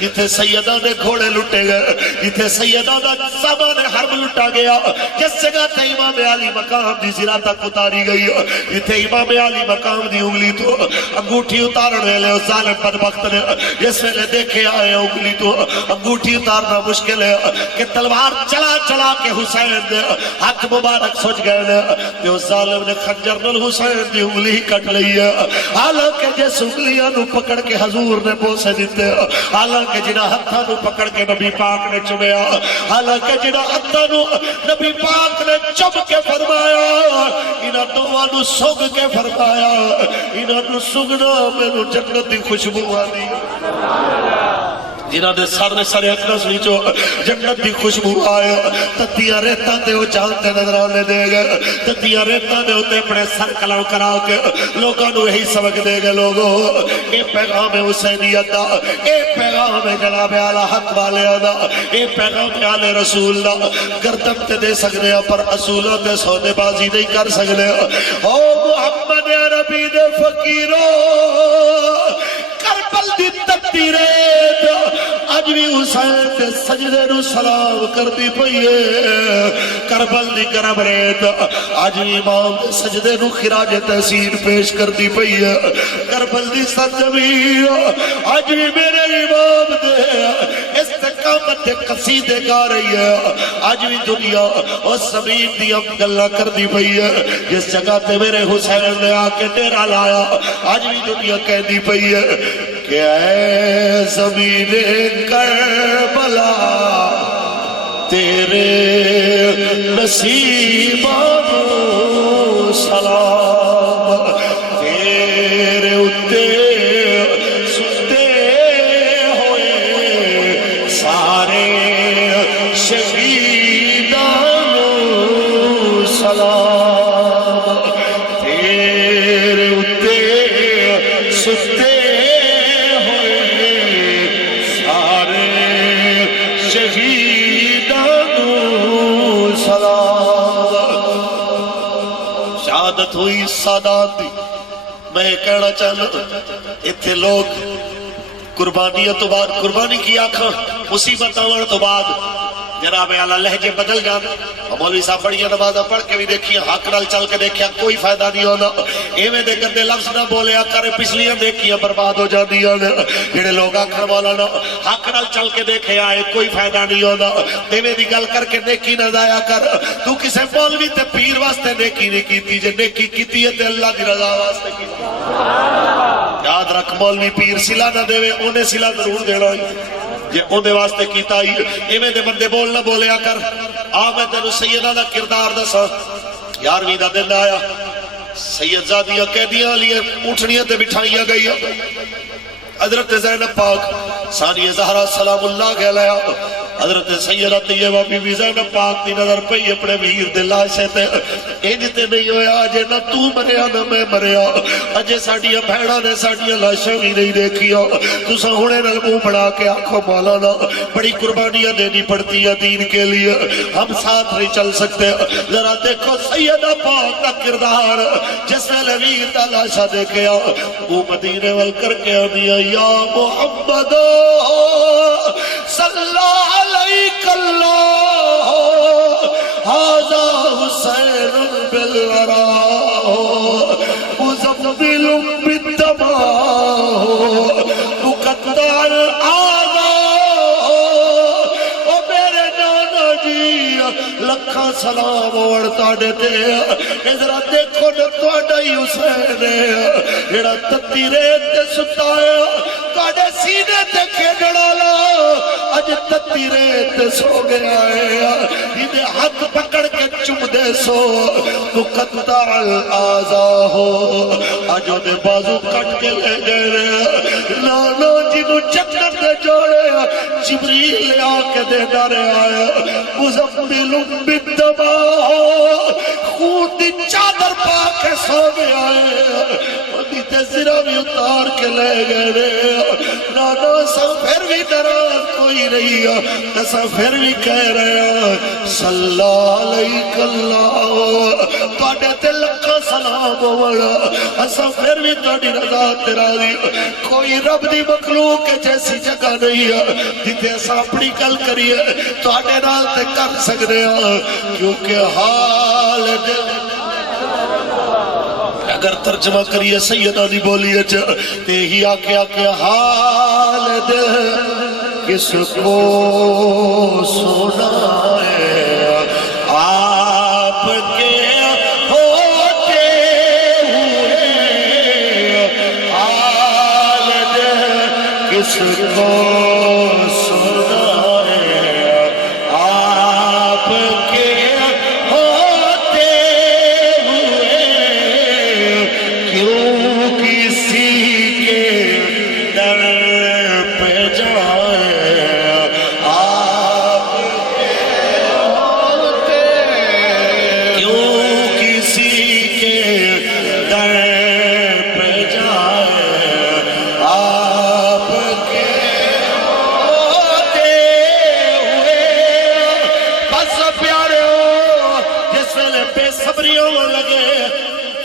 جتھے سیدہ نے گھوڑے لٹے گئے جتھے سیدہ دا سامان حرب لٹا گیا جس جگہ تے امام علی مقام دی زرا تک اتاری گئی جتھے امام علی مقام دی انگلی تو انگوٹھی اتارنے لے ظالم بدبخت نے جس میں نے دیکھے آئے انگلی تو انگوٹھی اتارنا مشکل ہے کہ تلوار چلا چلا کے حسین نے ہاتھ مبارک سوچ گئے نے کہ اس ظالم نے خنجر نل حسین دی انگلی کٹ لئی ہے حالانکہ جس انگلیاں نو پکڑ کے حضور نے بوسے دیتے حالانکہ جنہ ہتھا نو پکڑ کے نبی پاک نے چمیا حالانکہ جنہ ہتھا نو نبی پاک نے چم کے فرمایا انہاں دعا نو سگ کے فرمایا انہاں نو سگنا میں نو جنت دی خوشبو آدھی جنہاں دے سر نے سارے اکرس نیچو جنت دی خوشبو آئے تتیاں ریتاں دے وہ چاہتے نظر آنے دے گئے تتیاں ریتاں دے ہوتے اپنے سر کلاو کرا کے لوگاں نو یہی سبق دے گئے لوگوں اے پیغام حسینیت دا اے پیغام جناب اعلی حق والے دا اے پیغام اعلی رسول دا گردن تے دے سکنے پر اصولوں دے سودے بازی نہیں کر سکنے او محمد عربی دے فقیروں کربل دی تکتیرے آج بھی حسین تے سجدے نو سلام کر دی پئیے کربل دی کرم ریت آج بھی امام تے سجدے نو خراج تحسین پیش کر دی پئیے کربل دی سرزمین آج بھی میرے امام دے استقامت تے قصیدے گا رہی ہے آج بھی دنیا اس زمین دی اب گلہ کر دی پئیے جس جگہ تے میرے حسین نے آکے ڈیرہ لایا آج بھی دنیا کہہ دی پئیے کہ اے زمین کربلا تیرے نصیبان سلام تیرے اتے ستے ہوئے سارے شہیدان سلام تیرے اتے ستے شہادت ہوئی سادات دی میں کہنا چاہنا اتھے لوگ قربانیت تو بعد قربانی کی آنکھاں مصیبت آور تو بعد جناب اعلیٰ لہجے بدل جانا مولوی صاحب بڑیاں نمازہ پڑھ کے بھی دیکھیا حق نال چل کے دیکھیا کوئی فائدہ نہیں ہونا ایویں دے گندے لفظ نہ بولیا کرے پچھلیاں دیکھیا برباد ہو جاتی ہیں جڑے لوگ آکھر مولانا حق نال چل کے دیکھے آئے کوئی فائدہ نہیں ہونا ایویں دی گل کر کے نیکی نہ ضائع کر تو کسے مولوی تے پیر واسطے نیکی نہیں کیتی جے نیکی کیتی ہے تے اللہ دی رضا واسطے کیتی یاد رکھ مولوی پیر صلہ نہ دے انہیں صلہ ضرور دینا جے اندے واسطے کیتا ہی ایویں دے بندے بولنا بولیا کر میں تینو سیدہ دا کردار دسا 11ویں دا دن آیا سید زادیاں قیدیاں لیے اٹھنیاں تے بٹھائیاں گئی حضرت زینب پاک ثانی زہرا سلام اللہ کے لیا حضرت سیدہ طیبہ بی بی زینب پاک دی نظر پئی اپنے ویر دے لاشے تے انجتے نہیں ہویا آجے نہ تو مریا نہ میں مریا آجے ساڑیاں بھیڑا نے ساڑیاں لاشیں بھی نہیں دیکھیا تو سہونے نل منہ بڑھا کے آنکھوں مولانا بڑی قربانیاں دینی پڑتی ہیں دین کے لیے ہم ساتھ نہیں چل سکتے ذرا دیکھو سیدہ پاک کا کردار جس نے لویر دا لاشا دیکھیا وہ مدینے وال کر کے آنیا یا محمد صلی اللہ علیک اللہ حاضا حسین بالورا مزمبل بالدماء مقدع الآغا او میرے نانا جی لکھا سلام وڑتا دیتے ادھرا دیکھو نہ توڑا ہی حسین ہے ایڑا تتی ریت ستا ہے توڑے سینے تے کھیڑا لا اج تتی ریت سو گیا ہے انہیں ہاتھ پکڑ کے چم دے سو مقطع الآزا ہو اجو دے بازو کٹ کے لے گئے نانا جنہوں چکر دے جوڑے جبریل لے آکے دے دارے آئے مزمبل بالدماء خون دی چادر پا کے سو گیا ہے اودی تے سرا بھی اتار کے لے گئے نانا سا پھر بھی ناراض کوئی نہیں ہے اسا پھر بھی کہہ رہے ہیں صلی علیک اللہ تواڈے تے لکھاں سلام ہووڑا اسا پھر بھی تواڈی رضا تے راضی کوئی رب دی مخلوق جیسی جگہ نہیں ہے جتے اسا اپنی گل کریے تواڈے نال تے کر سکدے ہاں کیونکہ حال دل اگر ترجمہ کریے سیدہ دی بولیے تے ہی آکے حال دل کس کو سنائے آپ کے ہوتے ہوئے حال دل کس کو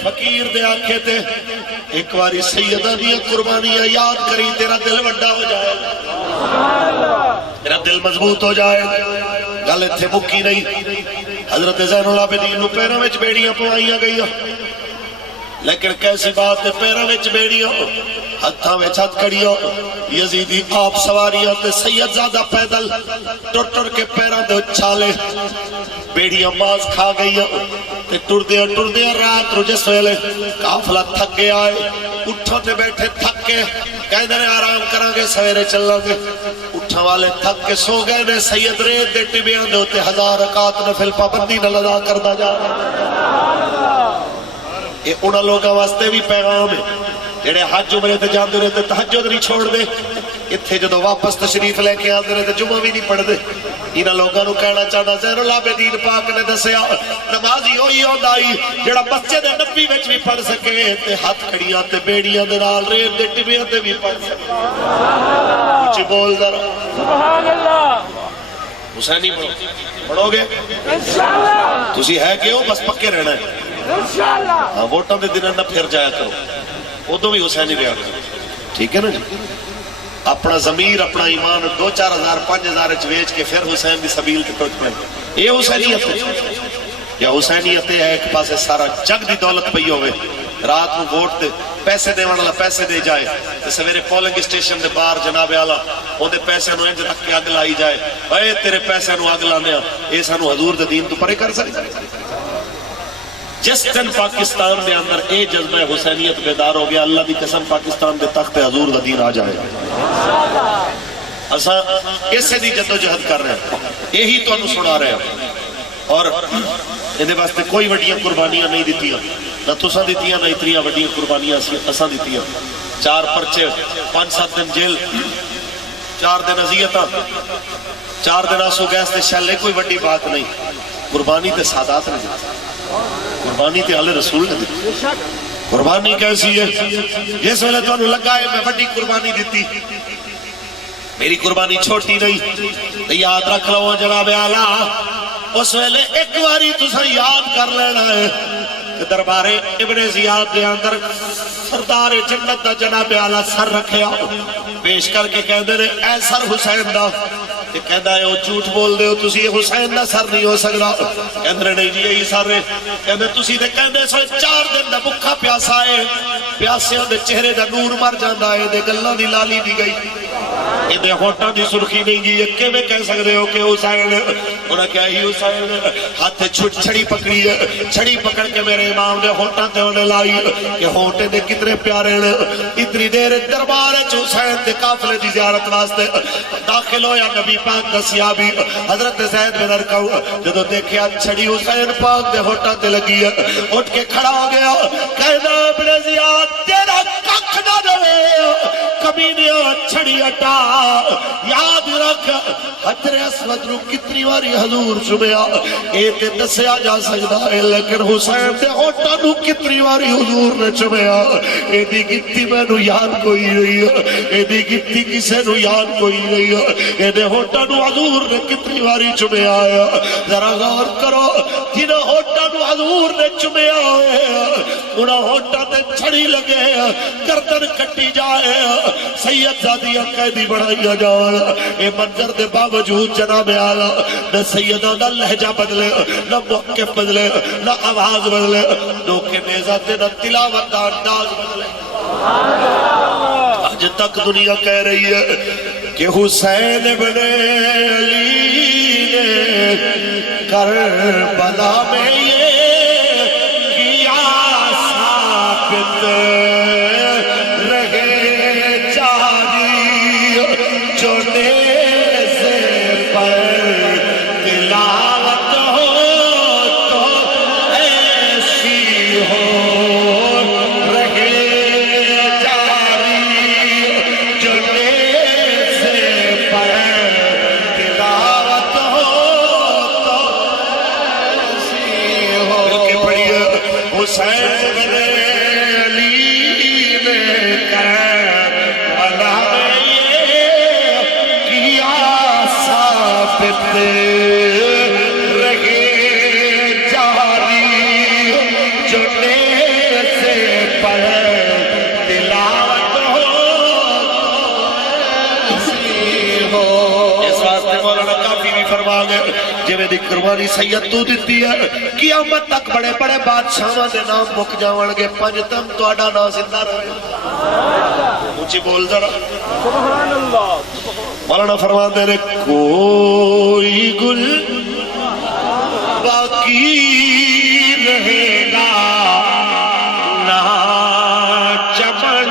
فقیر دے آنکھے تے ایک باری سیدہ دی قربانیاں یاد کری تیرا دل وڈا ہو جائے تیرا دل مضبوط ہو جائے گل اتھے مکی نہیں حضرت زین العابدین نو پیراں وچ بیڑیاں پوائیاں گئیاں لیکن کیسی بات ہے پیراں وچ بیڑیاں ہتھاں وچ ہتھ کڑیاں یزیدی آپ سواریاں تے سید زادہ پیدل ٹر کے پیراں دے چھالے بیڑیاں ماز کھا گئیاں ٹر دیا رات رو جس ویلے قافلہ تھک گیا ہے اٹھوں تے بیٹھے تھک کے کہنے نے آرام کریں گے سویرے چلنا گے اٹھا والے تھک کے سو گئے نے سید ریت دے ٹبیاں دے ہوتے 1000 رکعت نفل پابندی نہ لدا کردا جا یہ انہاں لوگاں واسطے بھی پیغام ہے جڑے حج عمرے تے جاندے رہتے تہجد نہیں چھوڑ دے اتھے جدو واپس تشریف لے کے آندے رہتے جمعہ بھی نہیں پڑھ دے انہاں لوگاں نو کہنا چاہتا زین العابدین پاک نے دسیا نمازی ہوئی ہوندائی جڑا مسجد نبی وچ بھی پڑھ سکے تے ہاتھ کھڑیاں تے بیڑیاں دے نال ریت دے ٹبیاں تے بھی پڑھ سکے کچھ بول ذرا سبحان اللہ حسینی پڑھو گے انشاءاللہ تسی ہے کہ ہو بس پکے رہنا ہے انشاءاللہ ہاں ووٹاں دے دن نہ پھر جایا کرو ادو بھی حسینی بیان کرو ٹھیک ہے نا جی اپنا ضمیر اپنا ایمان 2-4 ہزار 5 ہزار ویچ کے پھر حسین دی سبیل کے ٹوٹ پڑے یہ حسینیت ہے یا حسینیت ہے ایک پاس سارا جگ دی دولت پئی ہوئے رات میں ووٹ دے پیسے دے والا پیسے دے جائے تے سویرے پولنگ اسٹیشن دے باہر جناب اعلیٰ اون دے پیسے نو انج رکھ کے اگ لائی جائے اے تیرے پیسے نو اگ لانے اے سانو حضور دے دین تو پرے کر سکتے جس دن پاکستان دے اندر اے جذبہ حسینیت بیدار ہو گیا اللہ دی قسم پاکستان دے تخت حضور دا دین آ جائے اساں اسے دی جد و جہد کر رہے ہیں یہی تو انہوں سنا رہے ہیں اور اندے واسطے کوئی وڈیاں قربانیاں نہیں دیتیاں نہ تساں دیتیاں نہ اتنیاں وڈیاں قربانیاں اساں دیتیاں 4 پرچے 5-7 دن جیل 4 دن اذیتاں 4 دن آنسو گیس تے شیلے کوئی وڈی بات نہیں قربانی تے سادات نے دیتی قربانی تے آل رسول نے دیتی قربانی کیسی ہے جس ویلے تو انہوں لگا ہے میں وڈی قربانی دیتی میری قربانی چھوٹی نہیں یاد رکھ لو جناب اعلیٰ اس ویلے ایک باری تسا یاد کر لینا ہے کہ دربار ابن زیاد دے اندر سردار جنت دا جناب اعلیٰ سر رکھیا پیش کر کے کہہ دے رہے اے سر حسین دا کہ کہندہ ہے وہ جھوٹ بول دے ہو تسی یہ حسین دا سر نہیں ہو سکتا کہندہ رہے نہیں جی یہی سر رہے کہندہ تسی دے کہندے سوئے 4 دن دا بکھا پیاسا ہے پیاسیاں دے چہرے دا نور مر جاندہ ہے دے گلہ دی لالی دی گئی یہ ہوٹاں دی سرخی نہیں جی یہ کہ میں کہہ سکتے ہو کہ حسین انہاں کیا ہی حسین ہاتھ چھڑی پکڑی ہے چھڑی پکڑ کے میرے امام نے ہوٹاں تے انہیں لائی کہ ہوٹے دے کتنے پیارے ہیں اتنی دیر دربار حسین دے قافلے دی زیارت واسطے داخل ہو یا نبی پاک دا سیابی حضرت زید بن ارقم جدو دیکھیا چھڑی حسین پاک دے ہوٹاں تے لگی ہے اٹھ کے کھڑا ہو گیا کہنا ابن زیاد تیرا ککھ نہ دے کمینیا چھڑی اٹا یاد رکھ حجر اسود رو کتنی واری حضور چومیا اے تے دسیا جا سکتا ہے لیکن حسین دے ہوٹا نو کتنی واری حضور نے چومیا اے دی گتی میں نو یاد کوئی رہی ہے اے دی گتی کسے نو یاد کوئی رہی ہے اے دے ہوٹا نو حضور نے کتنی واری چومیا آیا ذرا غور کرو جنہ ہوٹا نو حضور نے چومیا آیا انہا ہوٹا تے چھڑی لگے گردن کٹی جائے سید زادیہ قیدی بڑھائیا جانا اے منظر دے باوجود جناب آیا نہ سیدہ نہ لہجہ بدلے نہ موقف بدلے نہ آواز بدلے نو کے نیزہ تے نہ تلاوت دا انداز بدلے آج تک دنیا کہہ رہی ہے کہ حسین ابن علی نے کربلا میں یہ کیا ثابت رہے جاری جو نیزے پر تلاوت ہو تو ایسی ہو رہے جاری جو نیزے پر تلاوت ہو تو ایسی ہو کہ پڑھئے حسین بن علی نے کربلا میں یہ کیا ثابت رہے جاری جو نیزے پر تلاوت ہو تو ایسی ہو اس واسطے مولانا کافی بھی فرما گئے جویں دی قربانی سید تو دیتی ہے قیامت تک بڑے بڑے بادشاہاں دے نام مک جاون گے پنجتم تہاڈا نام زندہ رہے اونچی بول ذرا سبحان اللہ مولانا فرماتے ہیں کوئی گل باقی رہے گا نہ چمن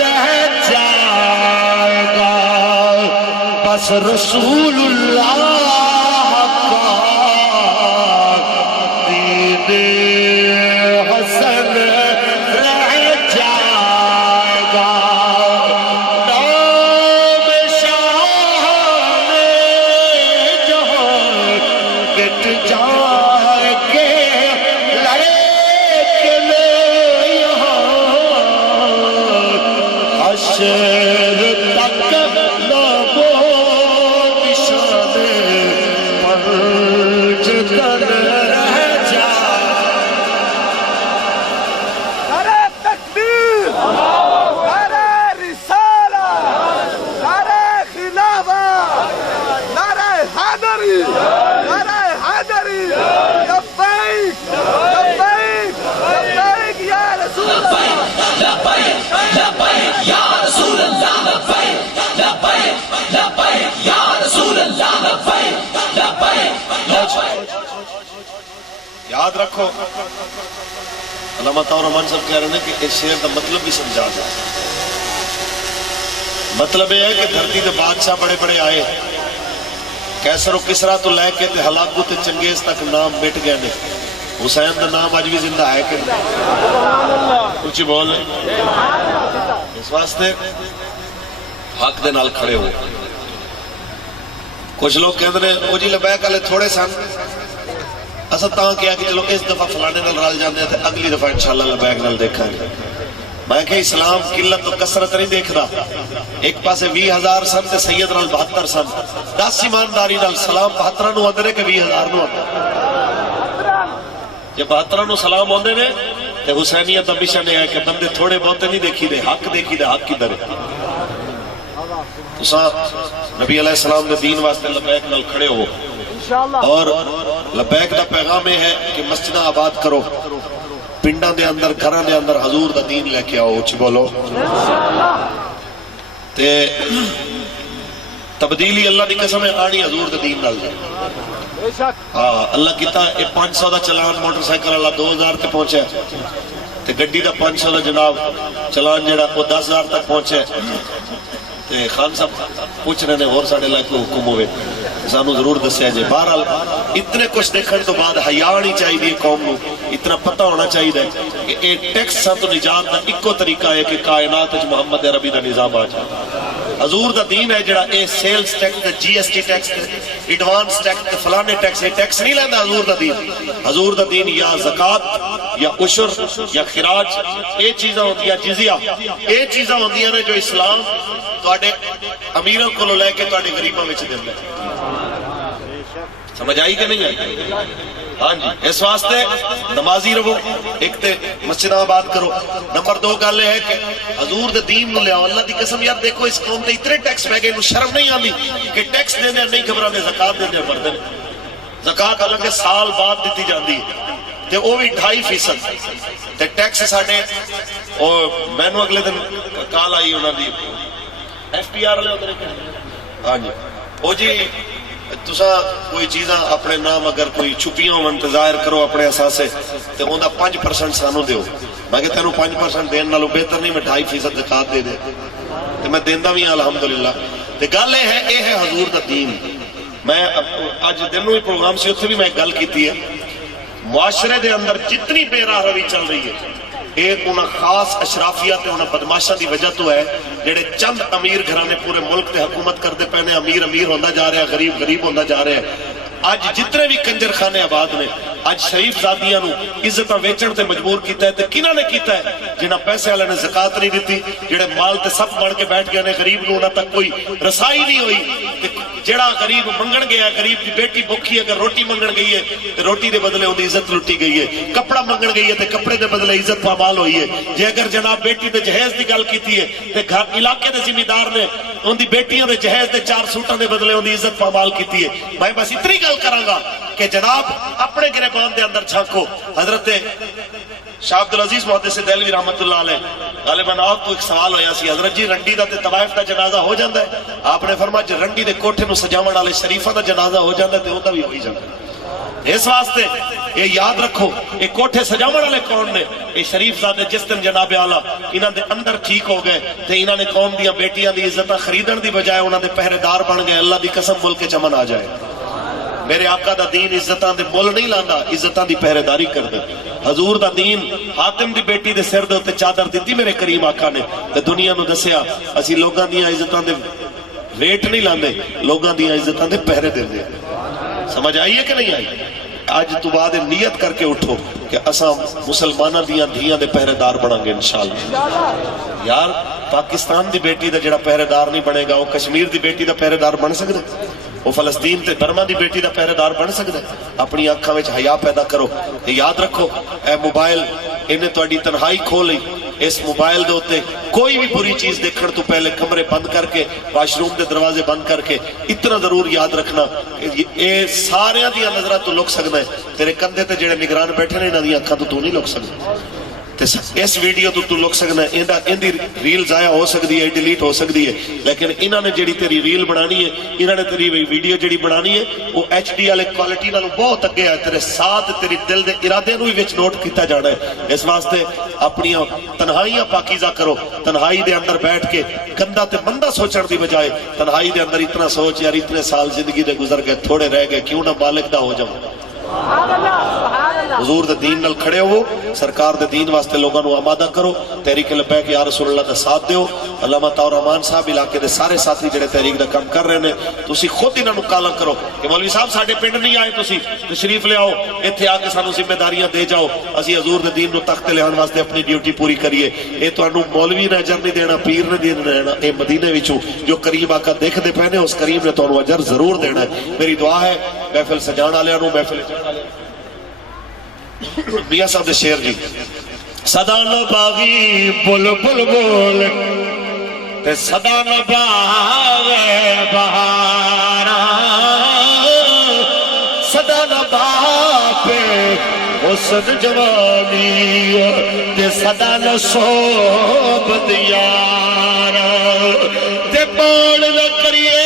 رہ جائے گا بس رسول اللہ کا دین حسن رہ جائے گا نام شاہ نے جہاں مٹ جائے گے لیکن یہاں حشر تک نام و نشان پرج کر رہ جائے نعرہ تکبیر نعرہ رسالت نعرہ خلافت نعرہ حیدری نعرہ حیدری لبیک لبیک لبیک یا رسول اللہ یاد رکھو علامہ طاہر رحمان صاحب کہہ رہے ہیں کہ اس شعر کا مطلب بھی سمجھا جائے مطلب یہ ہے کہ دھرتی دے بادشاہ بڑے بڑے آئے کیسر و کسرا تو لے کے ہلاکو تے چنگیز تک نام مٹ گئے نے حسین دا نام آج بھی زندہ ہے کہ کچھ بول اس واسطے حق دے نال کھڑے ہو کچھ لوگ کہتے ہیں او جی لبیک والے تھوڑے سن اصل تاں کیا کہ چلو اس دفعہ فلانے نال رل جاندے تھے اگلی دفعہ انشاءاللہ لبیک نال دیکھا ہے میں کہ اسلام قلت و کثرت نہیں دیکھدا ایک پاسے 20,000 سن تے سید نال 72 سن 10 ایمانداری نال سلام 72 نو اندرے کہ 20,000 نو جب 72 نو سلام ہوندے نے تے حسینیت دا مشن ہے کہ بندے تھوڑے بہتے نہیں دیکھی دے حق کدھر ہے تساں نبی علیہ السلام دے دین واسطے لبیک نال کھڑے ہو اور لبیک دا پیغام ہے کہ مسجدہ آباد کرو پنڈاں دے اندر گھراں دے اندر حضور دا دین لے کے آؤ اچھی بولو تے تبدیلی اللہ دی قسم ہے آنی حضور دا دین نال جائے اللہ کیتا اے 500 دا چلان موٹر سائیکل اللہ 2000 تے پہنچے تے گڈی دا 500 دا جناب چلان جڑا وہ 10,000 تک پہنچے تے خان صاحب پوچھ رہے ہیں اور ساڑھے لائق کو حکم ہوئے سانو ضرور دسیا جائے. بہرحال اتنے کچھ دیکھنے تو بعد حیا ہونی چاہیے قوم کو, اتنا پتہ ہونا چاہیے کہ یہ ٹیکس تو نجات کا ایکو طریقہ ہے کہ کائنات محمد عربی کا نظام آ جائے. حضور دا دین ہے جڑا اے sales tax, G S T tax, advance tax, فلانے ٹیکس, یہ ٹیکس نہیں لینا حضور دا دین. حضور دا دین یا زکات یا عشر یا خراج, یہ چیزاں ہوتی ہیں, جزیہ, یہ چیزاں ہوتی ہیں جو اسلام تواڈے امیروں کو لے کے تواڈے غریباں وچ دیندا ہے. سمجھ آئی کہ نہیں آئی؟ ہاں جی, اس واسطے نمازی رہو, ایک تے مسجد آباد کرو. نمبر 2 گل ہے کہ حضور دے دین نو لیاؤ. اللہ دی قسم یار دیکھو اس قوم تے اتنے ٹیکس پہ گئے, انہوں شرم نہیں آندی کہ ٹیکس دیندے نہیں گھبراندے, زکات دیندے مردے. زکات حالانکہ سال بعد دیتی جاندی ہے تے وہ بھی 2.5% تے ٹیکس ساڈے. اور مینوں اگلے دن کال آئی انہاں دی ایف پی آر والے ہوندے نے. ہاں جی, او جی تسا کوئی چیزاں اپنے نام اگر کوئی چھپیاں ہون تے ظاہر کرو اپنے اثاثے تے اوندا 5% سانو دیو. میں کہ تینوں 5% دین نالوں بہتر نہیں میں 2.5% زکات دے دے, تے میں دیندا بھی ہاں الحمدللہ. تے گل یہ ہے حضور دا دین. میں اج دن نوں پروگرام سے اتنے بھی میں گل کیتی ہے, معاشرے دے اندر جتنی بے راہ روی چل رہی ہے ایک انہاں خاص اشرافیات انہاں بدماشاں دی وجہ تو ہے جڑے چند امیر گھرانے پورے ملک تے حکومت کرتے پہنے. امیر امیر ہوندہ جا رہے ہیں, غریب غریب ہوندہ جا رہے ہیں. آج جتنے بھی کنجر خانے آباد نے آج شریف زادیاں نو عزتاں ویچن تے مجبور کیتا ہے. تے کنہاں نے کیتا ہے؟ جنہاں پیسے والے نے زکات نہیں دیتی, جڑے مال تے سب بڑھ کے بیٹھ گئے نے, غریب نو انہاں تک کوئی رسائی نہیں ہوئی. جڑا غریب منگن گیا, غریب کی بیٹی بکھی اگر روٹی منگن گئی ہے تے روٹی دے بدلے ان دی عزت لٹی گئی ہے. کپڑا منگن گئی ہے تے کپڑے دے بدلے عزت پامال ہوئی ہے. جے اگر جناب بیٹی دے جہیز دی گل کیتی ہے تے گھر علاقے دے ذمہ دار نے ان دی بیٹیاں دے جہیز دے 4 سوٹاں دے بدلے ان دی عزت پامال کیتی ہے. میں بس اتنی گل کراں گا کہ جناب اپنے گریبان دے اندر جھانکو. حضرت شاہ عبدالعزیز محدث دہلوی رحمت اللہ علیہ غالباً آپ کو ایک سوال ہویا سی, حضرت جی رنڈی دا تے طوائف دا جنازہ ہو جاندہ ہے؟ آپ نے فرمایا جی رنڈی دے کوٹھے نو سجاون والے شریفاں دا جنازہ ہو جاندہ ہے تے اوندا بھی ہوئی جاندہ ہے. اس واسطے یہ یاد رکھو یہ کوٹھے سجاون والے کون نے؟ یہ شریف زادے جس دن جناب اعلیٰ انہاں دے اندر ٹھیک ہو گئے تے انہاں نے قوم دیاں بیٹیاں دی عزتاں خریدن دی بجائے انہاں دے پہرے دار بن گئے. اللہ دی قسم ملک چمن آ جائے. میرے آقا دا دین عزتاں دے مول نہیں لاندا, عزتاں دی پہرے داری کر دے. حضور دا دین حاتم دی بیٹی دے سر دے تے چادر دیتی میرے کریم آقا نے تے دنیا نو دسیا اسی لوگاں دیاں عزتاں دے ویٹ نہیں لاندے, لوگاں دیاں عزتاں دے پہرے دے دے. سمجھ آئی ہے کہ نہیں آئی؟ آج تو بعد نیت کر کے اٹھو کہ اساں مسلماناں دیاں دھیاں دے پہرے دار بناں گے انشاءاللہ. یار پاکستان دی بیٹی دا جڑا پہرے دار نہیں بنے گا وہ کشمیر دی بیٹی دا پہرے دار بن سکدا, وہ فلسطین تے برما دی بیٹی دا پہرے دار بن سکدا. اپنی آنکھاں وچ حیا پیدا کرو. یاد رکھو اے موبائل انہیں تہاڈی تنہائی کھو لئی. اس موبائل دے اوتے کوئی بھی بری چیز دیکھن تو پہلے کمرے بند کر کے, واش روم دے دروازے بند کر کے, اتنا ضرور یاد رکھنا اے سارے دیاں نظراں تو لک سکدا ہے. تیرے کندھے تے جڑے نگران بیٹھے نے انہاں دی اکھاں تو نہیں لک سکدا. اس ویڈیو تو لک سکنا ہے, اندی ریل ضائع ہو سکتی ہے, ڈیلیٹ ہو سکتی ہے, لیکن انہاں نے جڑی تیری ریل بنانی ہے, انہاں نے تیری ویڈیو جڑی بنانی ہے وہ HD والے کوالٹی نالوں بہت اگے ہے. تیرے ساتھ تیری دل دے ارادے نو وچ نوٹ کیتا جانا ہے. اس واسطے اپنی تنہائیاں پاکیزہ کرو. تنہائی دے اندر بیٹھ کے گندا تے مندہ سوچن دی بجائے تنہائی دے اندر اتنا سوچ یار اتنے سال زندگی دے گزر گئے, تھوڑے رہ گئے, کیوں نہ مالک دا ہو جاؤں. حضور دے دین نال کھڑے ہو, سرکار دے دین واسطے لوگاں نو آمادہ کرو. تحریک لبیک یا رسول اللہ دا ساتھ دیو. علامہ طاہر رحمان صاحب علاقے دے سارے ساتھی جڑے تحریک دا کام کر رہے ہیں تسی خود انہاں نو کالا کرو کہ مولوی صاحب ساڈے پنڈ نہیں آئے, تسی تشریف لے آؤ, ایتھے آ کے سانو ذمہ داریاں دے جاؤ, اسی حضور دے دین نو تخت تے لہان واسطے اپنی ڈیوٹی پوری کریے. اے تانوں مولوی نے اجر نہیں دینا, پیر نے دینا, اے مدینے وچوں جو کریم آقا دیکھدے پے نے اس کریم نے تانوں اجر ضرور دینا ہے. میری دعا ہے محفل سجان والےاں نو, محفل سجان والے میاں صاحب دے شعر جی. صدا نہ باغی بل بل بول تے صدا نہ باغے بہارا, صدا نہ باپے حسن جوانی تے صدا نہ صحبت یارا, تے بول نہ کریے